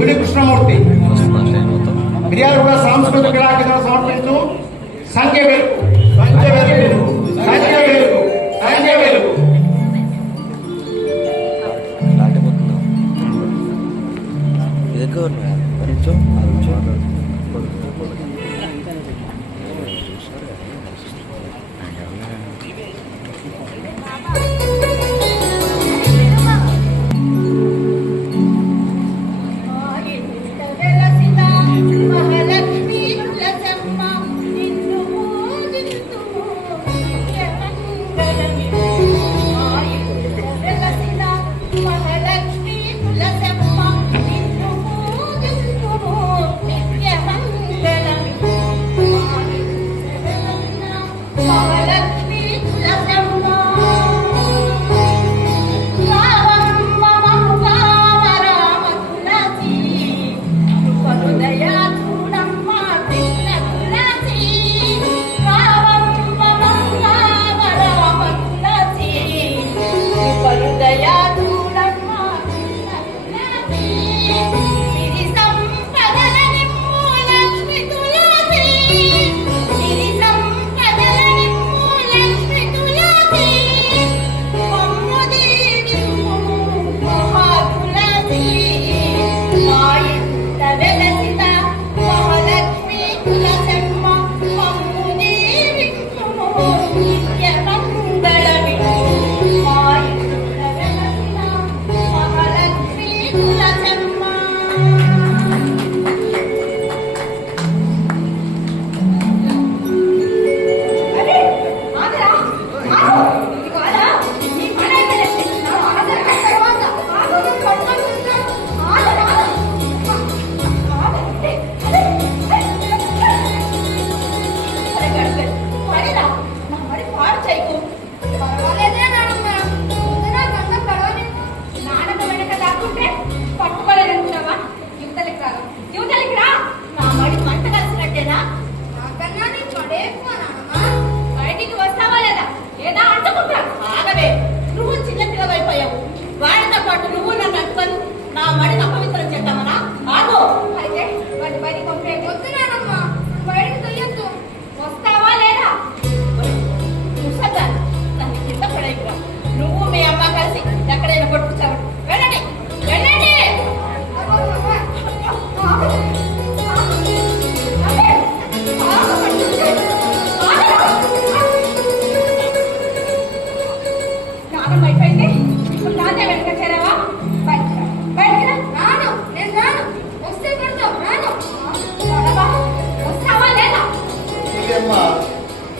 పులి కృష్ణమూర్తి మిర్యాలగూడ సాంస్కృతిక కళాకేంద్రం సమర్పించు సంఖ్య వెలుగు సంఖ్య వెలుగు సంఖ్య వెలుగు సంఖ్య వెలుగు.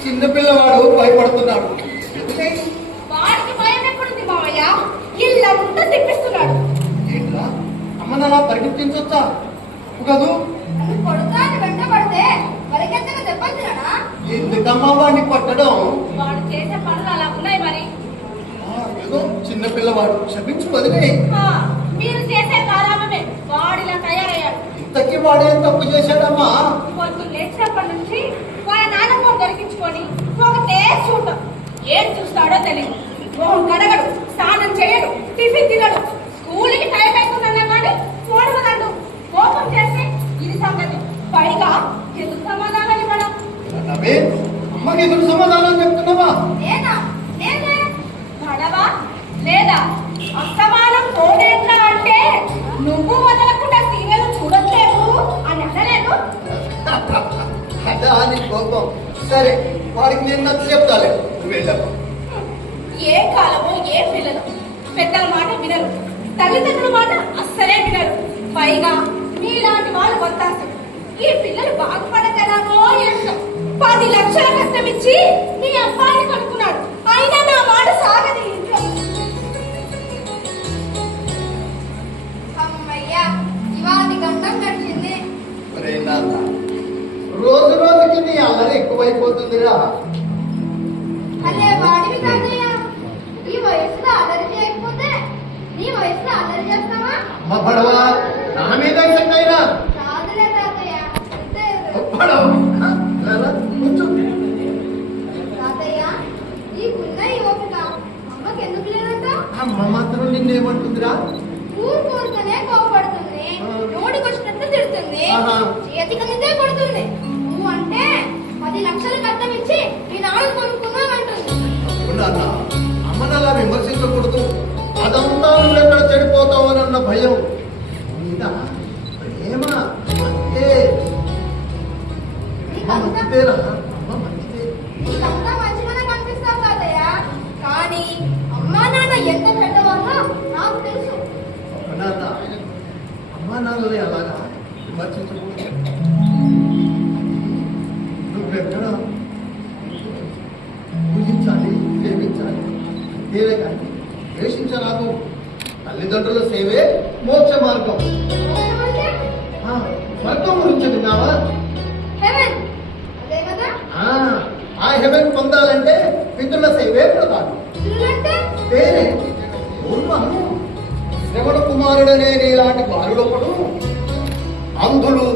చిన్నపిల్లవాడు భయపడుతున్నాడు. వాడికి భయం ఎక్కడుంది మావయ్య? ఇల్లంతా తిప్పిస్తున్నాడు. ఏంట్రా అమ్మ నాన్న పరిగెత్తించొచ్చా కదూ? కొడుకాన్ని వెంట పడితే పరిగెత్తగా దెబ్బతిన్నాడా? ఎందుకమ్మా వాడిని కొట్టడం? వాడు చేసే పనులు అలా ఉన్నాయి మరి. ఏదో చిన్నపిల్లవాడు క్షమించు వదిలే. మీరు చేసే కారామమే వాడిలా తయారయ్యాడు. ఇంతకీ వాడేం తప్పు చేశాడమ్మా? పొద్దున్న లేచినప్పటి నుంచి వాళ్ళ నాన్నమ్మ దొరికించుకొని ఒకటే చూడటం. ఏం చూస్తాడో తెలియదు. మొహం కడగడు, స్నానం చేయడు, టిఫిన్ తినడు. స్కూల్కి టైం అవుతుందన్నా కానీ చూడమన్నాడు. కోపం చేస్తే ఇది సంగతి. పైగా ఎందుకు సమాధానం ఇవ్వడం? అమ్మకి ఎదురు సమాధానం చెప్తున్నావా? నేనా? నేనే పడవా లేదా అస్తమానం తోడేట్లా అంటే నువ్వు వదలకుండా సీరియల్ చూడట్లేదు అని అనలేదు. అదా అని కోపం. సరే వాడికి నేను నచ్చ చెప్తాలే, వెళ్ళాము. ఏ కాలమో ఏ పిల్లలు పెద్దల మాట వినరు, తల్లిదండ్రుల మాట అస్సలే వినరు. పైగా మీలాంటి వాళ్ళు వస్తాసు. ఈ పిల్లలు బాగుపడగలమో ఏంటో 10 లక్షల కష్టం ఇచ్చి నీ అబ్బాయిని కనుక్కున్నాడు. అయినా నా మాట సాగది ఇంట్లో. అమ్మయ్యా, ఇవాళ గంటం గడిచింది. రోజు రోజుకి నీ అల్లరి ఎక్కువైపోతుందిరా. అదే వాడివి కాదయ్య. ఈ వయసులో అల్లరి చేయకపోతే నీ వయసులో అల్లరి చేస్తావా? అమ్మ పడవా నా మీద అయినా కాదులే తాతయ్య. తాతయ్య, నీకున్న ఈ ఓపిక అమ్మకి ఎందుకు లేదంట? అమ్మ మాత్రం నిన్నేమంటుందిరా? ఊరుకనే కోపడుతుంది. నోడి ఆహా. చేతికి అందితే కొడుతుంది. నువ్వు అంటే 10 లక్షలు కట్టం ఇచ్చి మీ నాన్న కొనుక్కున్నామంటుంది. అవును నాన్న, అమ్మని అలా విమర్శించకూడదు. అదంతా నువ్వెక్కడ చెడిపోతావనన్న భయం మీద ప్రేమ అంతే. మంచిదేరా, అమ్మ మంచిదే. నీకంతా మంచిగానే కనిపిస్తావు తాతయ్య, కానీ అమ్మా నాన్న ఎంత చెడ్డవాళ్ళో నాకు తెలుసు. నాన్న, అమ్మా నాన్నని అలాగా విమర్శించకూడదు. నువ్వెక్కడ పూజించాలి, సేవించాలి, అంతేలే కానీ ద్వేషించరాదు. తల్లిదండ్రుల సేవే మోక్ష మార్గం. మోక్షమంటే ఆ, స్వర్గం గురించి విన్నావా? హెవెన్, అదే కదా? ఆ హెవెన్ పొందాలంటే పితృల సేవే ప్రధానం. పిల్లలంటే పేరే పూర్వం శ్రవణ కుమారుడనే నీలాంటి బాలుడొకడు అంధులు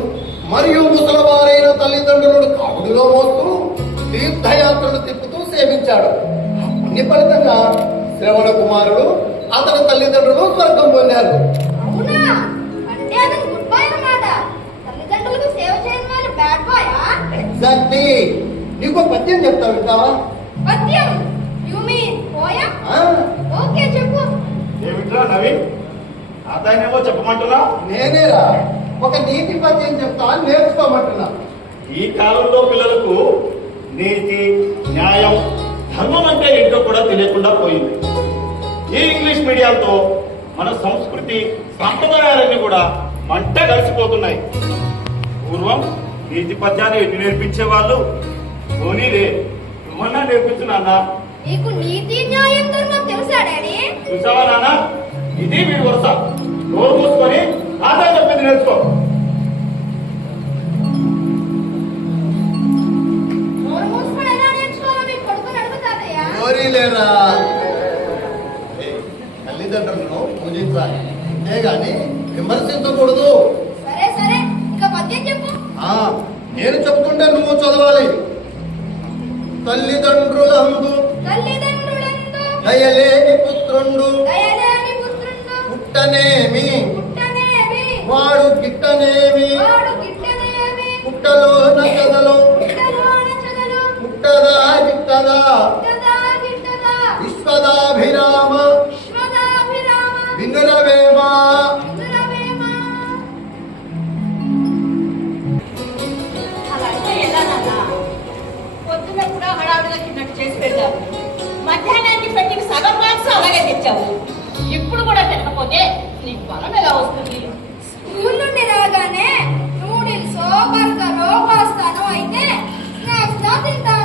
మరియు ముసలవారైన తల్లిదండ్రులను కావుడిలో మోస్తూ తీర్థయాత్రలు తిప్పుతూ సేవించాడు. ఆ పుణ్య ఫలితంగా శ్రవణ కుమారుడు అతని తల్లిదండ్రులు స్వర్గం పొందారు. అవునా? అంటే అతను గుడ్ బాయ్ అన్నమాట. తల్లిదండ్రులకు సేవ చేయని వాళ్ళు బ్యాడ్ బాయా? ఎగ్జాక్ట్లీ. నీకు పద్యం చెప్తా వింటావా? పద్యం? You mean poem? ఆ, ఓకే, చెప్పు. ఏమిట్రా నవీన్, తాతయ్యనేమో చెప్పమంటున్నా? నేనేరా ఒక నీతి పద్యం చెప్తా నేర్చుకోమంటున్నా. ఈ కాలంలో పిల్లలకు నీతి, న్యాయం, ధర్మం అంటే ఏంటో కూడా తెలియకుండా పోయింది. ఈ ఇంగ్లీష్ మీడియాతో మన సంస్కృతి, సాంప్రదాయాలన్నీ కూడా మంట కలిసిపోతున్నాయి. పూర్వం నీతి పద్యాన్ని ఎన్ని నేర్పించే వాళ్ళు ధోనీలే. ఏమన్నా నేర్పించు నాన్న. నీకు నీతి న్యాయం ధర్మం తెలుసా డాడీ? చూసావా నాన్న, ఇది వీడి వరుస. నోరు మూసుకొని తాతయ్య చెప్పింది నేర్చుకో. నోరు మూసుకొని ఎలా నేర్చుకోవాలో మీ కొడుకుని అడుగుతాదయ్య. కోరిలేరా, తల్లిదండ్రులను పూజించాలి, అంతేగాని విమర్శించకూడదు. సరే సరే, ఇంకా పద్యం చెప్పు. నేను చెప్తుంటే నువ్వు చదవాలి. తల్లిదండ్రులందు తల్లిదండ్రులందు దయలేని పుత్రుండు దయలేని పుత్రుండు పుట్టనేమి, పుట్టనేమి వాడు గిట్టనేమి, వాడు గిట్టనేమి పుట్టలోన చెదలు పుట్టలోన చెదలు పుట్టదా గిట్టదా పుట్టదా గిట్టదా విశ్వదాభిరామ విశ్వదాభిరామ వినురవేమా. వినురవేమ. అలా అంటే ఎలా నాన్న? పొద్దున కూడా హడావుడిగా తిన్నట్టు చేసి పెడతావు. మధ్యాహ్నానికి పెట్టిన సగం మార్క్స్ అలాగే తెచ్చావు. ఇప్పుడు కూడా తినకపోతే నీకు బలం ఎలా వస్తుంది? స్కూల్ నుండి రాగానే నూడిల్స్, బర్గర్, పాస్తాను అయితే స్నాక్స్ తో తింటాం.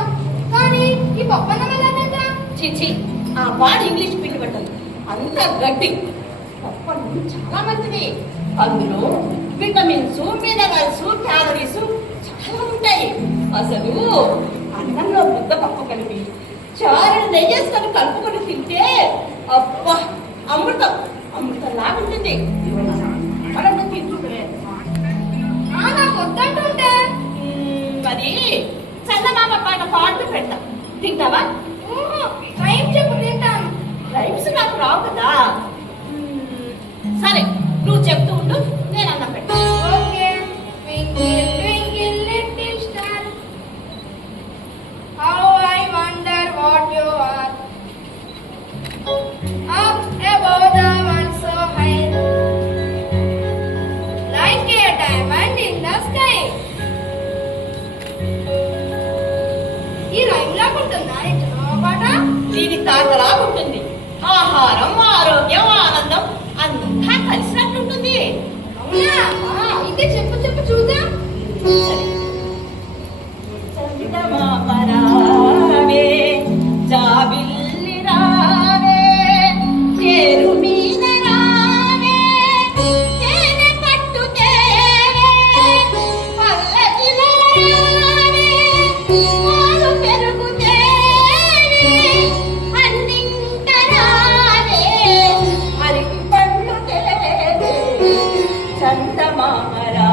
కానీ ఈ పప్పన్నం ఎలా తింటాం? చిచి, ఆ వాడు ఇంగ్లీష్ పిండి పట్టదు, అంత గడ్డి. పప్పు చాలా మంచిది. అందులో విటమిన్స్, మినరల్స్, క్యాలరీస్ చాలా ఉంటాయి. అసలు అన్నంలో ముద్ద పప్పు కలిపి చారు నెయ్యేసుకొని కలుపుకొని తింటే అబ్బా అమృతం, అమృతం లాగుంటుంది. మనం తింటుంటే నాకు వద్దంటుంటే మరి చందమామ పాట పాటలు పెడతా, తింటావా? టైం చెప్పు, తింటాను. రైమ్స్ నాకు రావు కదా. సరే, నువ్వు చెప్తూ ఉండు, నేను అన్నం పెట్టా. Okay. Twinkle, twinkle, little star, how I wonder what you are. Up above the world so high, like a diamond in the sky. ఈ రైమ్ లాగుంటుందా నిజమా పాట? దీని తాతలా ఉంటుంది. ఆహారం, ఆరోగ్యం, ఆనందం అంతా కలిసినట్టుంటుంది. అవునా? అయితే చెప్పు చెప్పు చూద్దాం. చందమామరావే, జాబిల్లి రావే, తేరు మీద రావే, తేనె పట్టు తేవే, పల్లకిలో రావే, పాలు పెరుగు తేవే, అన్నింట రావే, అరటి పండ్లు తేవే, చందమామరావే.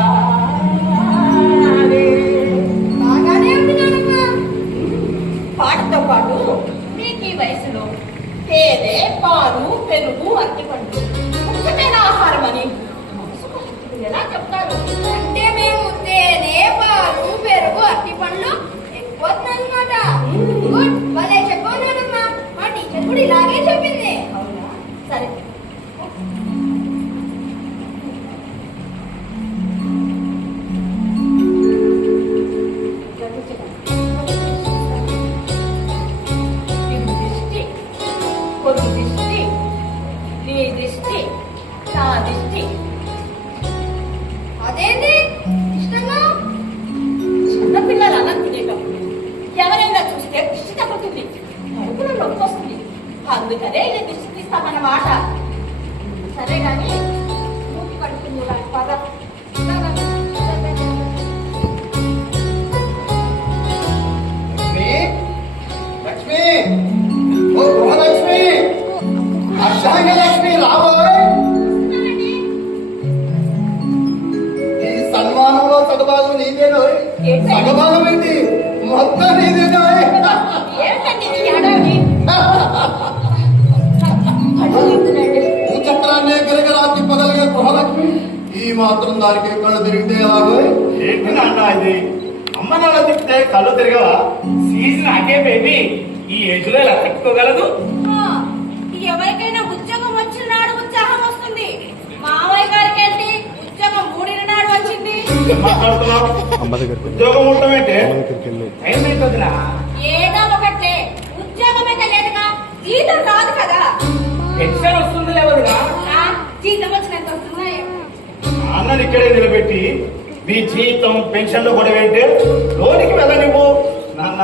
బాగానే ఉంది నానమ్మ. పాటతో పాటు మీకు ఈ వయసులో తేనె, పాలు, పెరుగు, అరటిపండు ముఖ్యమైన ఆహారం అని మనసుకు హత్తుకునేలా చెప్తారు. అంటే మేము ఛీ! అదేంటి ఇష్టంగా చిన్నపిల్లలు అన్నం తినేటప్పుడు ఎవరైనా చూస్తే దిష్టి తగ్గుతుంది కడుపులో నొప్పి వస్తుంది అందుకనే ఇది దిష్టి తీస్తామన్నమాట. సరే కానీ మూతి కడుపుతుంది పద. లక్ష్మి, లక్ష్మి, ఓ గృహలక్ష్మి, అర్ధాంగ లక్ష్మి రాబోయ్. ఈ సన్మానంలో సగభాగం నీదేనో? సగభాగం ఏంటి, మొత్తం నీదేనో? ఏమిటండి ఈ ఏడాది అడుగుతుందండి. భూచక్రాన్నే గిరగరా తిప్పగలిగే గృహలక్ష్మి ఈ మాత్రం దానికి కళ్ళు తిరిగితే ఎలాగోయ్? ఏంటి నాన్న ఇది? అమ్మ నాన్న తిప్పితే కళ్ళు తిరగవా? సీజన్ అదే బేబీ ఈ ఏజ్ లో ఇలా తట్టుకోగలదు. ఆ, ఎవరికైనా ఉద్యోగం వచ్చిన నాడు ఉత్సాహం వస్తుంది. మావయ్య గారికి ఏంటి ఉద్యోగం మూడిన నాడు వచ్చింది. ఏం మాట్లాడుతున్నావు? ఉద్యోగం ఉండటమేంటే టైం అవుతుందిరా. ఏదో ఒకటే ఉద్యోగం అయితే లేదుగా, జీతం రాదు కదా. పెన్షన్ వస్తుంది లేవదురా. ఆ, జీతం వచ్చినంత వస్తున్నాయి. అన్నని ఇక్కడే నిలబెట్టి మీ జీతం పెన్షన్లు కూడా ఏంటి? లోనికి వెళ్ళనివ్వు నాన్న.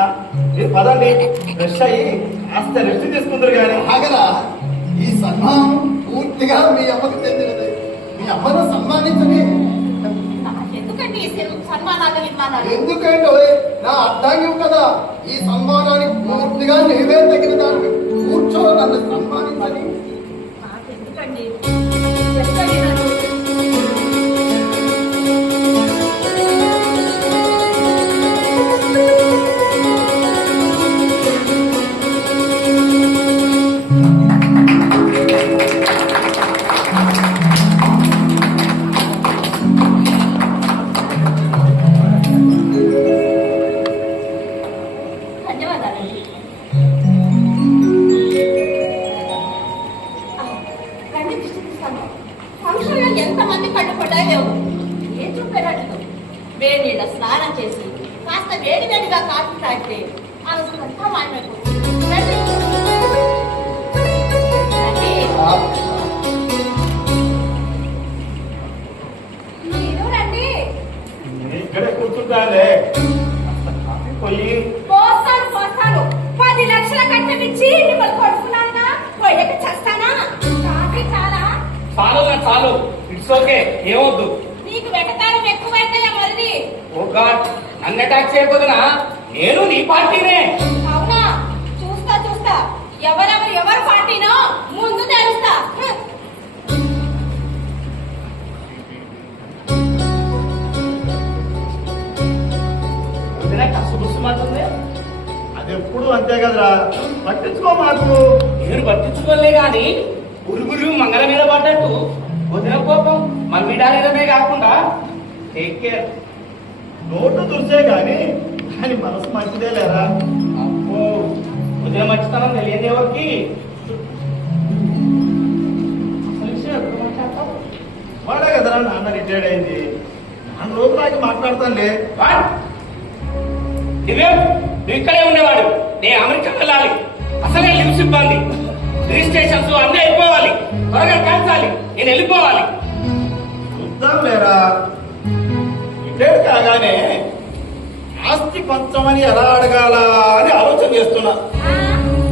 మీరు పదండి, ఫ్రెష్ అయ్యి కాస్త రెస్ట్ తీసుకుందరు కానీ. ఆగరా, ఈ సన్మానం పూర్తిగా మీ అమ్మకి చెందినది. మీ అమ్మను సన్మానించని. ఎందుకండి ఈ సన్మానాలు నిర్మాణాలు? ఎందుకంటే నా అర్థాంగం కదా, ఈ సన్మానానికి పూర్తిగా నీవే తగిన దాన్ని. కూర్చో, నన్ను సన్మానించని. నాకెందుకండి ఎందుకండి నన్ను? ధన్యవాదాలండి. రండి దిష్టి తీస్తాను. ఫంక్షన్లో ఎంతమంది కట్టుబడ్డాయో ఏం చూపేటట్టు వేడి నీళ్ళ స్నానం చేసి కాస్త వేడి వేడిగా కాఫీ తాగితే అలసంతా మాయమైపోతుంది. రండి. రండి. మీరు రండి. ఇక్కడే కూర్చుంటాలే. కాఫీ పోయి పోస్తాను పోస్తాను. 10 లక్షల కట్టమిచ్చి మిమ్మల్ని కొడుకున్నానుగా, పోయాక చేస్తానా? కాఫీ చాలా. చాలు ఇట్స్ ఓకే, ఏమొద్దు. నీకు వెటకారం ఎక్కువైతే మొదటి. ఓ గాడ్, నన్ను అటాక్ చేయబోతున్నా. నేను నీ పార్టీనే. అవునా? చూస్తా ఎవరు పార్టీనో ముందు తెలుస్తా. వదినా కసుబుసు మాత్రమే. అది ఎప్పుడు అంతే కదరా, పట్టించుకో మాకు. మీరు పట్టించుకోలే గాని ఉరుగురు మంగళ మీద పడ్డట్టు వదిన కోపం మన మీడాలమే కాకుండా టేక్ కేర్. నోటు తుడిసే గాని కానీ మనసు మంచిదే లేరా. అబ్బో, వదిన మంచితనం తెలియదు ఎవరికి. అసలు విషయం ఎప్పుడు మాట్లాడతావు? వాడే కదరా నాన్న రిటైర్డ్ అయింది. 4 రోజులు ఆగి మాట్లాడతానులే. వాట్? నువ్వు ఇక్కడే ఉండేవాడు, నేను అమెరికా వెళ్ళాలి. అసలే లివ్స్ ఇబ్బంది, రిజిస్ట్రేషన్స్ అన్నీ అయిపోవాలి. త్వరగా కాల్చాలి, నేను వెళ్ళిపోవాలి. చూద్దాం లేరా. రిటైర్డ్ కాగానే ఆస్తి పంచమని ఎలా అడగాలా అని ఆలోచన చేస్తున్నా. ఆ,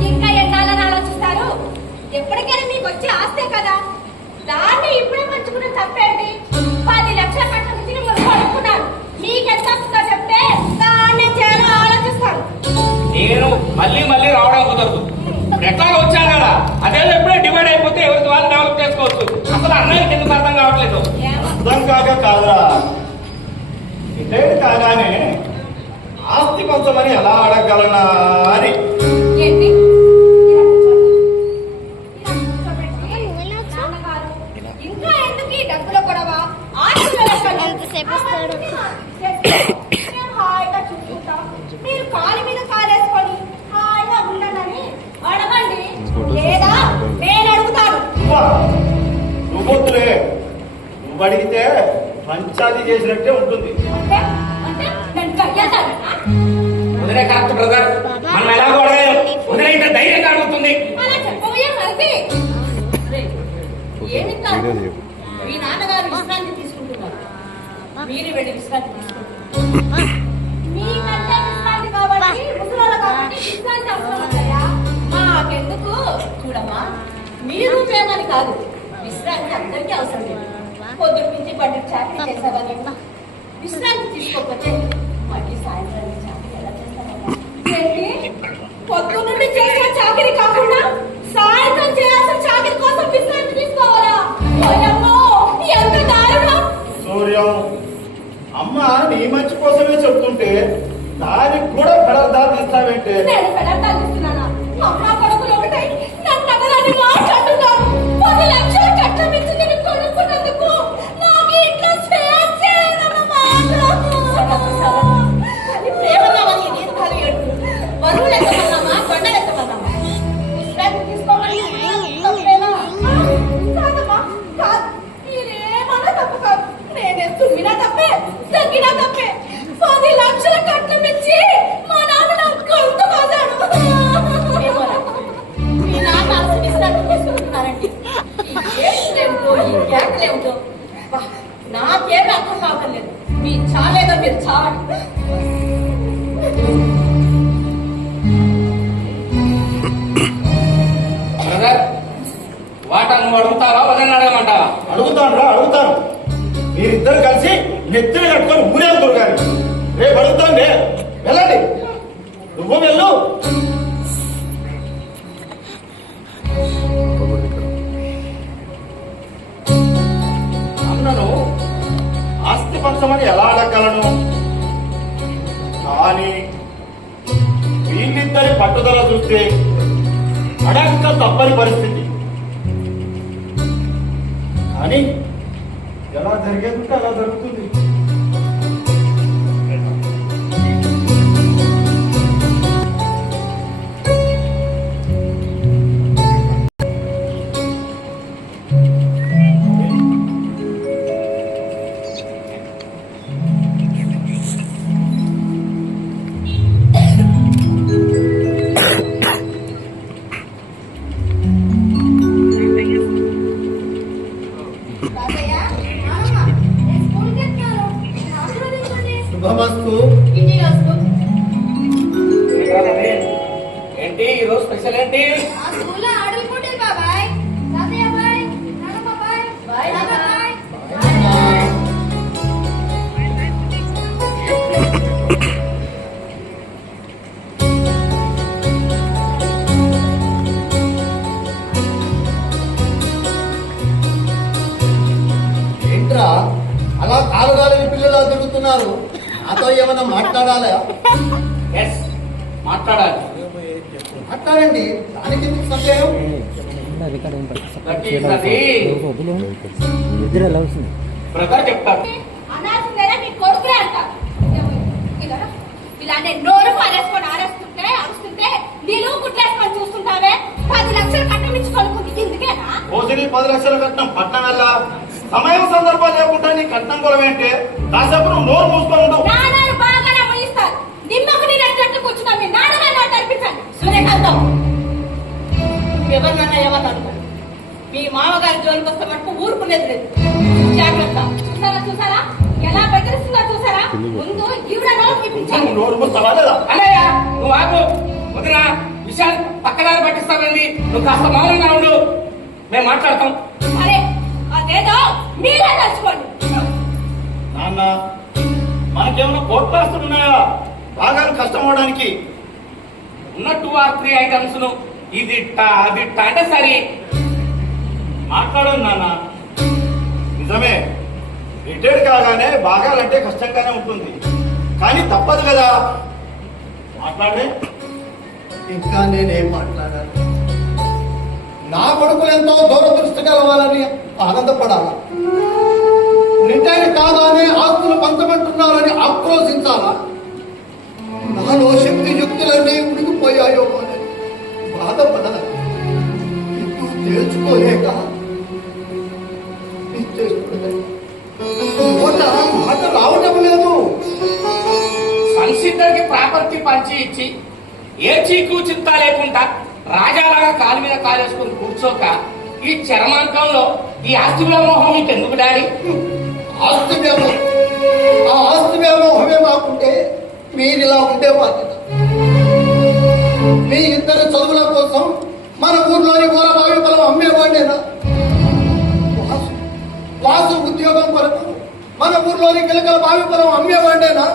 ఇంకా ఎన్నాళ్ళని ఆలోచిస్తారు? ఎప్పటికైనా మీకు వచ్చే ఆస్తే కదా, దాన్ని ఇప్పుడే పంచుకుని తప్పేంటి? 10 లక్షల కట్టమిచ్చి మిమ్మల్ని కొడుకున్నాను. మీకెంత వస్తుందో చెప్తే దాన్ని చేయాలో ఆలోచిస్తాను. నేను మళ్ళీ రావడం కుదరదు. ఎట్లాగా వచ్చాను కదా, అదే ఎప్పుడే డివైడ్ అయిపోతే ఎవరికి వాళ్ళు డెవలప్ చేసుకోవచ్చు. అసలు అన్నయ్యకి ఎందుకు అర్థం కావట్లేదు? అర్థం కాదురా. రిటైర్డ్ కాగానే ఆస్తి పంచమని ఎలా అడగలనా అని. ఏంటి? ఇలా కూర్చోండి. ఇలా కూర్చోబెట్టి, నాన్నగారు, ఇంకా ఎందుకు ఈ డబ్బుల గొడవ? ఆస్తుల లెక్కలు. ఎంతసేపు ఇస్తాడు? మేము హాయిగా చూసుకుంటాం. మీరు కాలు మీద కాలేసుకొని హాయిగా ఉండాలని అడగండి, లేదా నేను అడుగుతాను. నువ్వొద్దులే. నువ్వు అడిగితే పంచాయతీ చేసినట్టే ఉంటుంది. అంటే నన్ను కయ్యాతానా? వదిలే కరెక్ట్ బ్రదర్, మనం ఎలాగో అడగాలి. వదిలే ఇంత ధైర్యంగా అడుగుతుంది. అలా చెప్పబోయే మరిది. ఏమిస్తారు? మీ నాన్నగారు విశ్రాంతి తీసుకుంటున్నారు. మీరు వెళ్ళి విశ్రాంతి తీసుకుంటున్నారు. మీకంటే విశ్రాంతి కాబట్టి ముసలోళ్ళ కాబట్టి విశ్రాంతి అవసరం అత్తయ్యా. మాకెందుకు? చూడమ్మా, మీరు మేమని కాదు, విశ్రాంతి అందరికీ అవసరం లేదు. పొద్దున్న నుంచి బండి చాకరీ చేసావని విశ్రాంతి తీసుకోకపోతే మళ్ళీ సాయంత్రం చాకరీ ఎలా చేస్తావమ్మా? ఏంటి? పొద్దు నుండి చేసిన చాకరీ కాకుండా సాయంత్రం చేయాల్సిన చాకరీ కోసం విశ్రాంతి తీసుకోవాలా? ఓయమ్మో, ఎంత దారుణం! సూర్యం, అమ్మ నీ మంచి కోసమే చెప్తుంటే దానికి కూడా పెడదాన్ని ఇస్తావేంటే? నేను పెడతాను ఇస్తున్నానా? అమ్మా కొడుకులు ఒకటై నన్ను నగరాన్ని మాట్లాడుతున్నారు. 10 లక్షలు కట్నం ఇచ్చి నేను కొనుక్కున్నందుకు నాకు ఇంట్లో స్వేచ్ఛ అది ప్రేమన్నామని దీర్ఘాలు ఏడు బరువులు ఎక్కమన్నామా, కొండలు ఎక్కమన్నామా? విశ్రాంతి తీసుకోమని తప్పేనా? కాదమ్మా, కాదు. మీరేమన్నా తప్పు కాదు. నేనే తుమ్మినా తప్పే, తగ్గినా తప్పే. 10 లక్షల కట్నం ఇచ్చి మా నాన్న నాకు కడుపు పోసాడు. ఏమోరా, మీ నాన్న అసలు విశ్రాంతి తీసుకుంటున్నారండి. ఈ ఏడులేమిటో, ఈ కేకలేమిటో అబ్బా, నాకేమీ అర్థం కావడం లేదు. మీ చాలేదో మీరు చావండి. బ్రదర్, వాటా నువ్వు అడుగుతావా వదిన అడగమంటావా? అడుగుతాను. మీరిద్దరు కలిసి నెత్తిన కట్టుకొని ఊరేగుతారు కానీ రేపు అడుగుతాండే. వెళ్ళండి, నువ్వు వెళ్ళు. అన్నను ఆస్తి పంచమని ఎలా అడగలను? కానీ వీళ్ళిద్దరి పట్టుదల చూస్తే అడక్క తప్పని పరిస్థితి. కానీ ఎలా జరిగేదంటే అలా జరుగుతుంది. తాతయ్య, నానమ్మ, నేను స్కూల్కి వెళ్తున్నాను. నన్ను ఆశీర్వదించండి. శుభమస్తు. ఇంటి వస్తూ ఏంటి ఈరోజు స్పెషల్ ఏంటి? ఆ స్కూల్లో ఆటలు పోటీలు బాబాయ్. తాతయ్య బాయ్, నానమ్మ బాయ్, బాయ్ నాన్న బాయ్. బాయ్. ఏంట్రా అలా కాలుగాలిని పిల్లలు తిరుగుతున్నారు? నాతో ఏమైనా మాట్లాడాలా? ఎస్, మాట్లాడాలి. మాట్లాడండి, దానికి ఎందుకు సందేహం? బ్రదర్ చెప్తారు. అనాల్సిందేనా మీ కొడుకునే అంటారు. ఇలా ఇలానే నోరు పారేసుకొని అరుస్తుంటే నేను గుట్లేసుకొని చూస్తుంటావే. 10 లక్షలు కట్నం ఇచ్చి కొనుక్కుంది ఇందుకేనా? రోజుని 10 లక్షల కట్నం పట్నం వల్ల సమయం సందర్భం లేకుండా నీ కట్నం కొలవేంటే కాసేపు నువ్వు నోరు మూసుకొని ఉండు. నాన్నను బాగా నమ్మయిస్తారు. నిమ్మకు నేను ఎట్లా కూర్చున్నా మీ నాన్నగారు నాకు అనిపించండి. సూర్యకాంతం, ఎవరినన్నా ఏమన్నా అనుకో, మీ మామగారి జోలికి వస్తే మటుకు ఊరుకునేది లేదు. జాగ్రత్త. చూసారా ఎలా బెదిరిస్తుందో చూసారా? ముందు ఈవిడ నోరు చూపించాలి. నువ్వు నోరు మూస్తావా లేదా? అన్నయ్య, నువ్వు ఆగు. వదిన విషయాలు పక్కదారి పట్టిస్తానండి. నువ్వు కాస్త మౌనంగా ఉండు, మేము మాట్లాడతాం. సరే, అదేదో మీరే తెలుసుకోండి. నాన్న, మనకేమైనా కోట్లాస్తులు ఉన్నాయా బాగా కష్టం అవడానికి? ఉన్న 2 or 3 ఐటమ్స్ ను ఇది అది అంటే సరే మాట్లాడండి నాన్న. నిజమే, రిటైర్డ్ కాగానే బాగాలంటే కష్టంగానే ఉంటుంది, కానీ తప్పదు కదా. మాట్లాడే. ఇంకా నేనేం మాట్లాడాలి? నా కొడుకులు ఎంతో దూరదృష్టి కలవాలని ఆనందపడాలా? రిటైర్ కాగానే ఆస్తులు పంచమంటున్నారని ఆక్రోశించాలా? నాలో శక్తి యుక్తులన్నీ ఉడికిపోయాయో అని బాధపడాలి. ఎందుకు తేల్చుకోలేక మాట రావటం లేదు. సంసిద్ధకి ప్రాపర్టీ పంచి ఇచ్చి ఏ చీకు చింత లేకుండా రాజాలాగా కాలు మీద కాలేసుకుని కూర్చోక ఈ చరమాంకంలో ఈ ఆస్తి వ్యామోహం మీకు ఎందుకు డాడీ? ఆస్తి వ్యామోహం, ఆ ఆస్తి వ్యామోహమే మాకుంటే మీరు ఇలా ఉండే బాధ్యత. మీ ఇద్దరు చదువుల కోసం మన ఊర్లోని ఊరబావి పొలం అమ్మేవాడేనా? వాసు ఉద్యోగం కొరకు మన ఊర్లోని గిలకల బావి పొలం అమ్మేవాడేనా?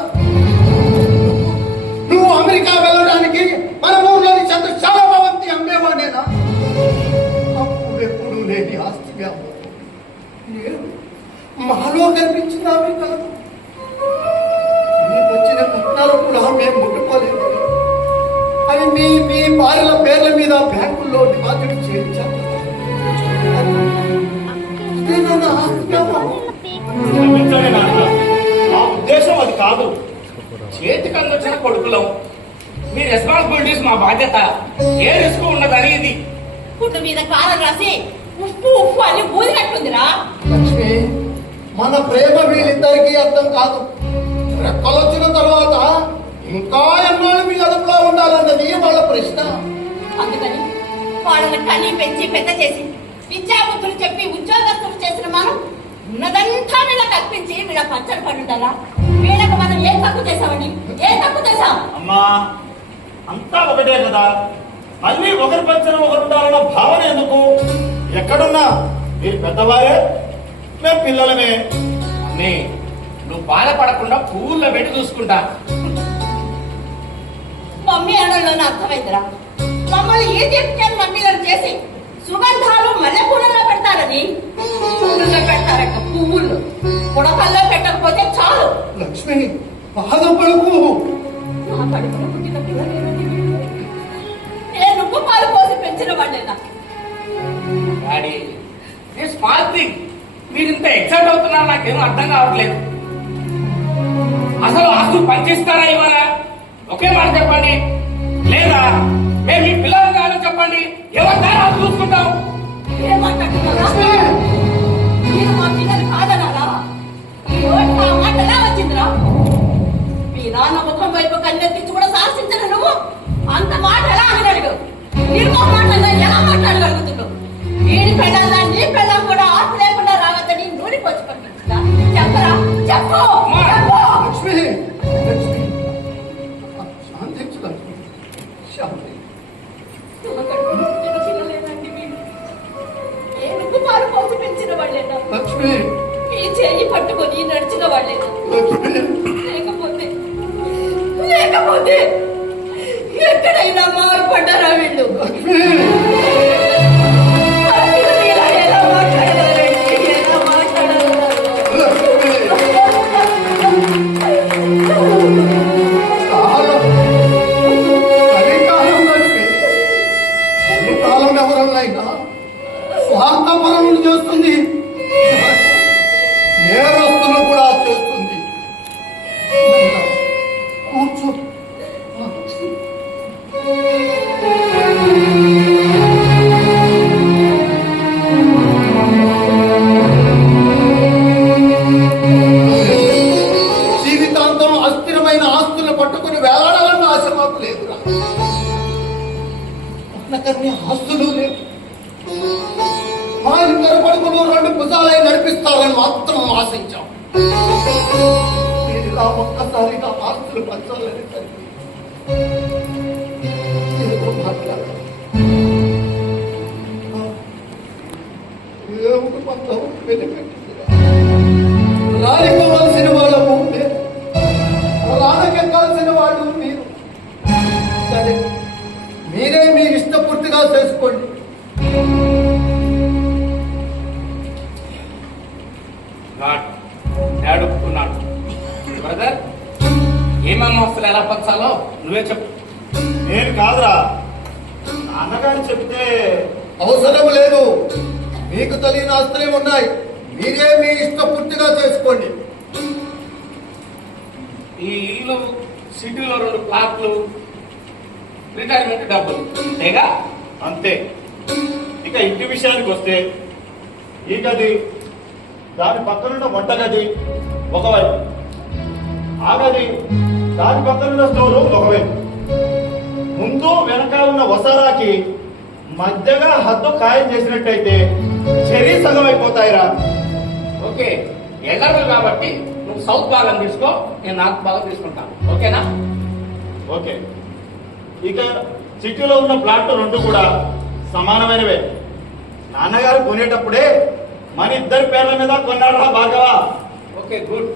నువ్వు అమెరికా వెళ్ళడానికి మన ఊర్లోని చంద్రశాల భవంతి అమ్మేవాడేనా? అప్పుడు ఎప్పుడు లేని ఆస్తి వ్యామోహం నేను మాలో కనిపించినామే కాదు. మీకు వచ్చిన పత్రాలు కూడా మేము ముట్టుకోలేదు. అవి మీ మీ భార్యల పేర్ల మీద బ్యాంకుల్లో డిపాజిట్ చేయించాము. ఇదేనా ఆస్తి వ్యామోహం? క్షమించండి నాన్న, నా ఉద్దేశం అది కాదు. చేతికి అందొచ్చిన కొడుకులం, మీ రెస్పాన్సిబిలిటీస్ మా బాధ్యత. ఏ రిస్క్ ఉండదని ఇది. పుట్టు మీద కారం రాసి ఉప్పు ఉప్పు అని ఊదినట్టుందిరా. లక్ష్మి, మన ప్రేమ వీళ్ళిద్దరికీ అర్థం కాదు. రెక్కలొచ్చిన తర్వాత ఇంకా ఎన్నాళ్ళు మీ అదుపులో ఉండాలన్నది వాళ్ళ ప్రశ్న. అందుకని వాళ్ళని కని పెంచి పెద్ద చేసి విద్యాబుద్ధులు చెప్పి ఉద్యోగస్తులు చేసిన మనం ఉన్నదంతా వీళ్ళ కల్పించి వీళ్ళ పచ్చడి పడుంటారా? వీళ్ళకు మనం ఏం తక్కువ చేసామండి? ఏం తక్కువ చేసాం? అమ్మా, అంతా ఒకటే కదా, మళ్ళీ ఒకరి పచ్చని ఒకరు ఉండాలన్న భావన ఎందుకు? ఎక్కడున్నా మీరు పెద్దవారే, మేము పిల్లలమే. అమ్మే, నువ్వు బాధపడకుండా పువ్వుల్లో పెట్టి చూసుకుంటా. మమ్మీ అనడంలోనే అర్థమైందిరా. మమ్మల్ని ఈజిప్షియన్ మమ్మీలను చేసి సుగంధాలు మల్లెపూలలో పెడతారని పువ్వుల్లో పెడతారట. పువ్వుల్లో పుడకల్లో పెట్టకపోతే చాలు. లక్ష్మి, బాధపడకు. నా కడుపులో పుట్టిన పిల్లలేనండి వీళ్ళు. నేను ఉప్పు పాలు పోసి పెంచిన వాళ్ళేనా? డాడీ, ఈ స్మాల్ థింగ్ మీరు ఇంత ఎక్సైట్ అవుతున్నారు నాకేమో అర్థం కావట్లేదు. అసలు ఆస్తులు పనిచేస్తారా ఇవ్వరా? ఒకే మాట చెప్పండి. లేదా మేము మీ పిల్లలు కాదని చెప్పండి. ఎవరికైనా చూసుకుంటాం. ఏం మాట్లాడుతున్నారా? మీరు మా పిల్లలు కాదనారా? ఈ రోజు ఆ మాట ఎలా వచ్చిందిరా? మీ నాన్న ముఖం వైపు కన్నెత్తించి కూడా శాసించిన నువ్వు అంత మాట ఎలా అనగలిగావు? నిర్మోహమాటంగా ఎలా మాట్లాడగలుగుతున్నావు? వీడి పెళ్ళాలా నీ పెళ్ళం కూడా ఆకు లేకుండా రావద్దని నూనెకొచ్చి పంపించిందా? చెప్పరా? చెప్పు చెప్పు. లక్ష్మి, లక్ష్మి, శాంతించు లక్ష్మి, శాంతి. నా కడుపులో పుట్టిన పిల్లలేనండి మీరు. ఏ ఉప్పు పాలు పోసి పెంచిన వాళ్ళేనా? లక్ష్మి, మీ చేయి పట్టుకొని నడిచిన వాళ్ళేనా? లక్ష్మి, లేకపోతే ఎక్కడైనా మారుపడ్డారా వీళ్ళు? లక్ష్మి. ఇలా ఎలా మాట్లాడగలరండి? ఎలా మాట్లాడగలరు? కలికాలం ఎవరన్నైనా స్వార్థపరులు చేస్తుంది, నేరస్తులు కూడా చేస్తుంది. కూర్చో. జీవితాంతం అస్థిరమైన ఆస్తులను పట్టుకుని వేలాడాలన్న ఆశ మాకు లేదురా. మనకన్నీ ఆస్తులు లేవు. మా ఇద్దరు కొడుకులు రెండు భుజాలై నడిపిస్తారని మాత్రం ఆశించాం. మీరు ఇలా ఒక్కసారిగా ఆస్తులు పంచాలని సరికి ఏదో మాట్లాడాలి. ఏమిటి మొత్తం వెలిపెట్టిందిరా? రాలిపోవలసిన వాళ్ళము మీరు, రానకెక్కాల్సిన వాళ్ళు మీరు. సరే, మీరే మీ ఇష్టపూర్తిగా చేసుకోండి. అడుగుతున్నాడు బ్రదర్, ఏమేమి వస్తువులు ఎలా పంచాలో నువ్వే చెప్పు. నేను కాదురా, నాన్నగారు చెప్తే. అవసరం లేదు. మీకు తెలియని ఆస్తులే ఉన్నాయి. మీరే మీ ఇష్టపూర్తిగా చేసుకోండి. ఈ ఇల్లు, సిటీలో 2 ప్లాట్లు, రిటైర్మెంట్ డబ్బులు అంతేగా? అంతే. ఇక ఇంటి విషయానికి వస్తే, ఈ గది, దాని పక్కనున్న వంటగది ఒకవైపు, ఆ గది, దాని పక్కనున్న స్టోర్ ఒకవైపు, ముందు వెనక ఉన్న వసారాకి మధ్యగా హద్దు ఖాయం చేసినట్టయితే చెరీ సగం అయిపోతాయిరా. ఓకే, ఎల్లరు కాబట్టి నువ్వు సౌత్ భాగం తీసుకో, నేను నార్త్ భాగం తీసుకుంటాను. ఓకేనా? ఓకే. ఇక సిటీలో ఉన్న ప్లాట్లు రెండు కూడా సమానమైనవే. నాన్నగారు కొనేటప్పుడే మన ఇద్దరి పేర్ల మీద కొన్నాడా బాగా. Okay, good.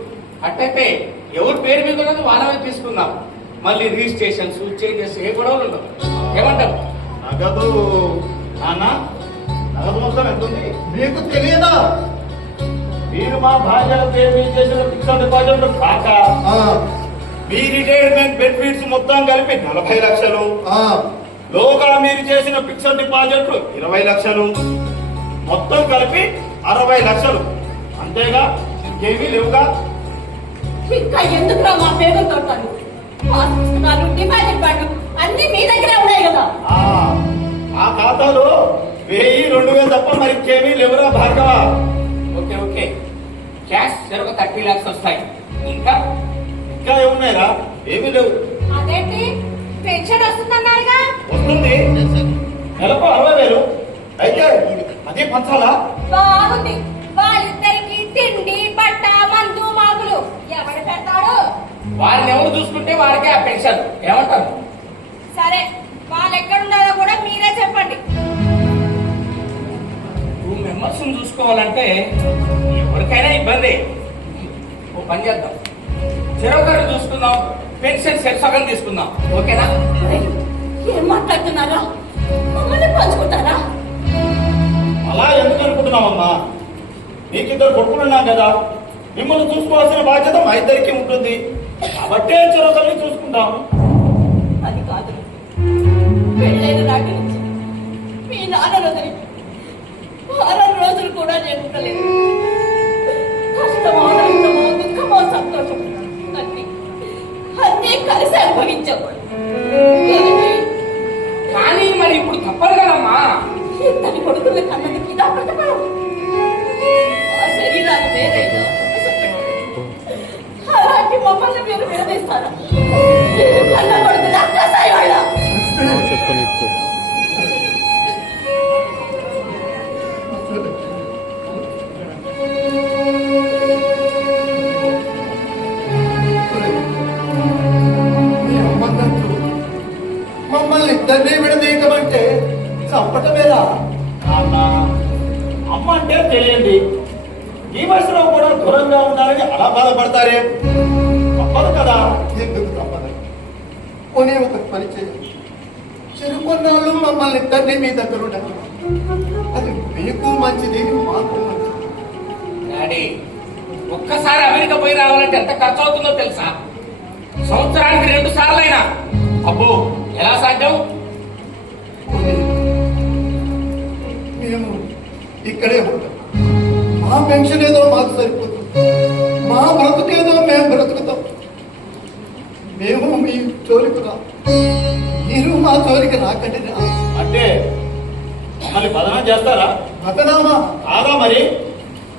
అట్టయితే ఎవరి పేరు మీద ఉన్నది వాళ్ళమే తీసుకుందాం. మళ్ళీ రిజిస్ట్రేషన్స్ చేంజెస్ ఏ గొడవలు ఉండవు. ఏమంటారు? నగదు నాన్న, నగదు మొత్తం ఎంత ఉంది? మీకు తెలియదా? మీరు మా భార్యల పేరు మీద చేసిన ఫిక్స్డ్ డిపాజిట్ కాక ఆ, మీ రిటైర్మెంట్ బెనిఫిట్స్ మొత్తం కలిపి 40 లక్షలు, ఆ, లోగా మీరు చేసిన ఫిక్స్డ్ డిపాజిట్లు 20 లక్షలు, మొత్తం కలిపి 60 లక్షలు. అంతేగా, ఇంకేమీ లేవుగా. ఇంకా ఎందుకురా మా పేరు తోటాలు? మా పుస్తకాలు, డిపాజిట్ కార్డు అన్ని మీ దగ్గరే ఉన్నాయి కదా. ఆ ఖాతాలో 1000, 2000 తప్ప మరి ఇంకేమీ లేవురా భార్గవ. ఓకే ఓకే, క్యాష్ చెరొక 30 lakhs వస్తాయి. ఇంకా ఇంకా ఏమున్నాయిరా? ఏమీ లేవు. అదేంటి పెన్షన్ వస్తుందన్నారుగా? వస్తుంది, నెలకు 60,000. అయితే అదే పంచాలా? బాగుంది. వాళ్ళిద్దరికి తిండి, బట్ట, మందు, మాకులు ఎవరు పెడతాడు? వారిని ఎవరు చూసుకుంటే వారికే ఆ పెన్షన్. ఏమంటారు? సరే, వాళ్ళు ఎక్కడున్నారో కూడా మీరే చెప్పండి. 2 members చూసుకోవాలంటే ఎవరికైనా ఇబ్బంది. ఓ పని చేద్దాం, చెరొకరు చూసుకుందాం, పెన్షన్ సగం తీసుకుందాం. ఓకేనా? ఒరేయ్, ఏం మాట్లాడుతున్నారా? మమ్మల్ని పంచుకుంటారా? అలా ఎందుకు అనుకుంటున్నామమ్మా? నీకిద్దరు కొడుకులున్నాం కదా, మిమ్మల్ని చూసుకోవాల్సిన బాధ్యత మా ఇద్దరికి ఉంటుంది. కాబట్టే చెరొకరిని చూసుకుంటాం. అది కాదు, పెళ్ళైన నాటి నుంచి మీ నాన్న వదిలి 6 రోజులు కూడా నేను ఉండలేదు. కష్టమో నష్టమో దుఃఖమో సంతోషం అన్నీ కలిసి అనుభవించాం. కానీ మరి ఇప్పుడు తప్పదు కదమ్మా. ఇద్దరి కొడుకులు కన్నది ఇదా ప్రతిఫలం. ఆ శరీరాలు వేరైనా అలాంటి మమ్మల్ని మీరు విడదీస్తారా? మీరు కన్న కొడుకు దక్కసాయి వాళ్ళ. మీ అమ్మన్నట్టు మమ్మల్ని ఇద్దరినీ విడదీయటమంటే చంపటమేలా? నాన్న, అమ్మ అంటే తెలియండి. ఈ వయసులో కూడా దూరంగా ఉండాలని అలా బాధపడతారే? తప్పదు కదా. ఎందుకు తప్పదు? పోనీ ఒక పని చేయండి, చెరుకున్నాళ్ళు మమ్మల్ని ఇద్దరినీ మీ దగ్గర ఉండాలి. అది మీకు మంచిది, మాకు మంచిది. డాడీ, ఒక్కసారి అమెరికా పోయి రావాలంటే ఎంత ఖర్చు అవుతుందో తెలుసా? సంవత్సరానికి 2 సార్లు అయినా. అబ్బో, ఎలా సాధ్యం? మేము ఇక్కడే ఉంటాం. మా పెన్షన్ ఏదో మాకు సరిపోతుంది, మా బ్రతుకేదో మేము బ్రతుకుతాం. మేము మీ జోలికి రా, మీరు మా జోలికి రాకండి. అంటే మమ్మల్ని బదనం చేస్తారా? అతనామా కాదా మరి?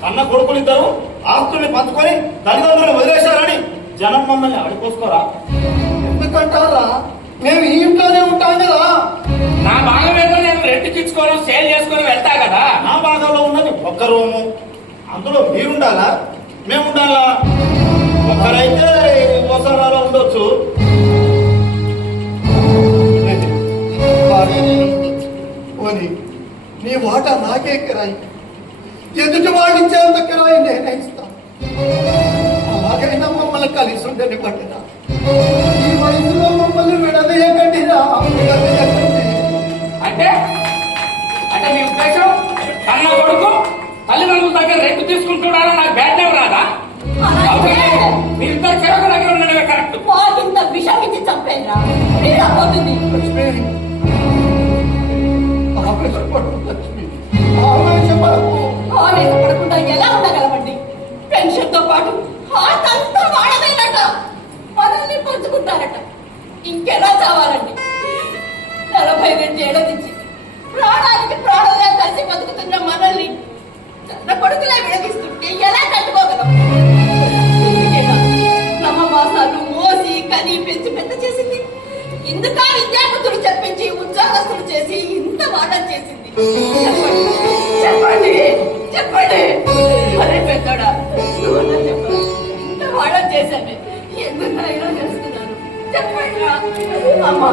కన్న కొడుకులిద్దరు ఆస్తుల్ని పంచుకొని తల్లిదండ్రులు వదిలేశారని జనం మమ్మల్ని ఆడిపోసుకోరా? ఎందుకంటారా? మేము ఈ ఇంట్లోనే ఉంటాం కదా. నా భాగం ఏదో నేను రెంట్కి ఇచ్చుకోవడం, సేల్ చేసుకొని వెళ్తా కదా. నా భాగంలో ఉన్నది ఒక్క రూము, అందులో మీరుండాలా మేముండాలా? ఒక్కరైతే ఓసారాలో ఉండొచ్చు. పోనీ నీ వాటా నాకే కిరాయి, ఎదుటి వాడు ఇచ్చేంత కిరాయి నేనే ఇస్తాను. అలాగైనా మమ్మల్ని కలిసి ఉండని పట్టినా ఈ వయసులో మమ్మల్ని విడదీయకండిరా, విడదీయకండి. అంటే అంటే మీ ఉద్దేశం కన్న కొడుకు తల్లిదండ్రుల దగ్గర రెంట్ తీసుకుంటున్నారా? నాకు బ్యాడ్ నేమ్ రాదా? మీరిద్దరు చెరొక దగ్గర ఉండడమే కరెక్ట్. మాకింత విషం ఇచ్చి చంపేరా? మీరా పోతుంది. లక్ష్మి, ఆవేశపడు లక్ష్మి, ఆవేశపడకు. ఆవేశపడకుండా ఎలా ఉండగలమండి? పెన్షన్ తో పాటు ఆస్తంతా వాడదైనట, మనల్ని పంచుకుంటారట. ఇంకెలా చావాలండి? 42 ఏళ్ల నుంచి ప్రాణానికి ప్రాణంగా కలిసి బతుకుతున్న మనల్ని చిన్న కొడుకులా విడదీస్తుంటే ఎలా తట్టుకోగలం? ఇందుకేనా నమ్మమాసాలు మోసి కని పెంచి పెద్ద చేసింది? ఇందుకా విద్యార్థులు చెప్పించి ఉద్యోగస్తులు చేసి ఇంత వాటం చేసింది? చెప్పండి, చెప్పండి. చెప్పండి. అరే పెద్దోడా, నువ్వన్నా చెప్పరా? ఇంత వాడని చేశాను, ఎందుకు ఇలా చేస్తున్నాను చెప్పండి రా. అమ్మా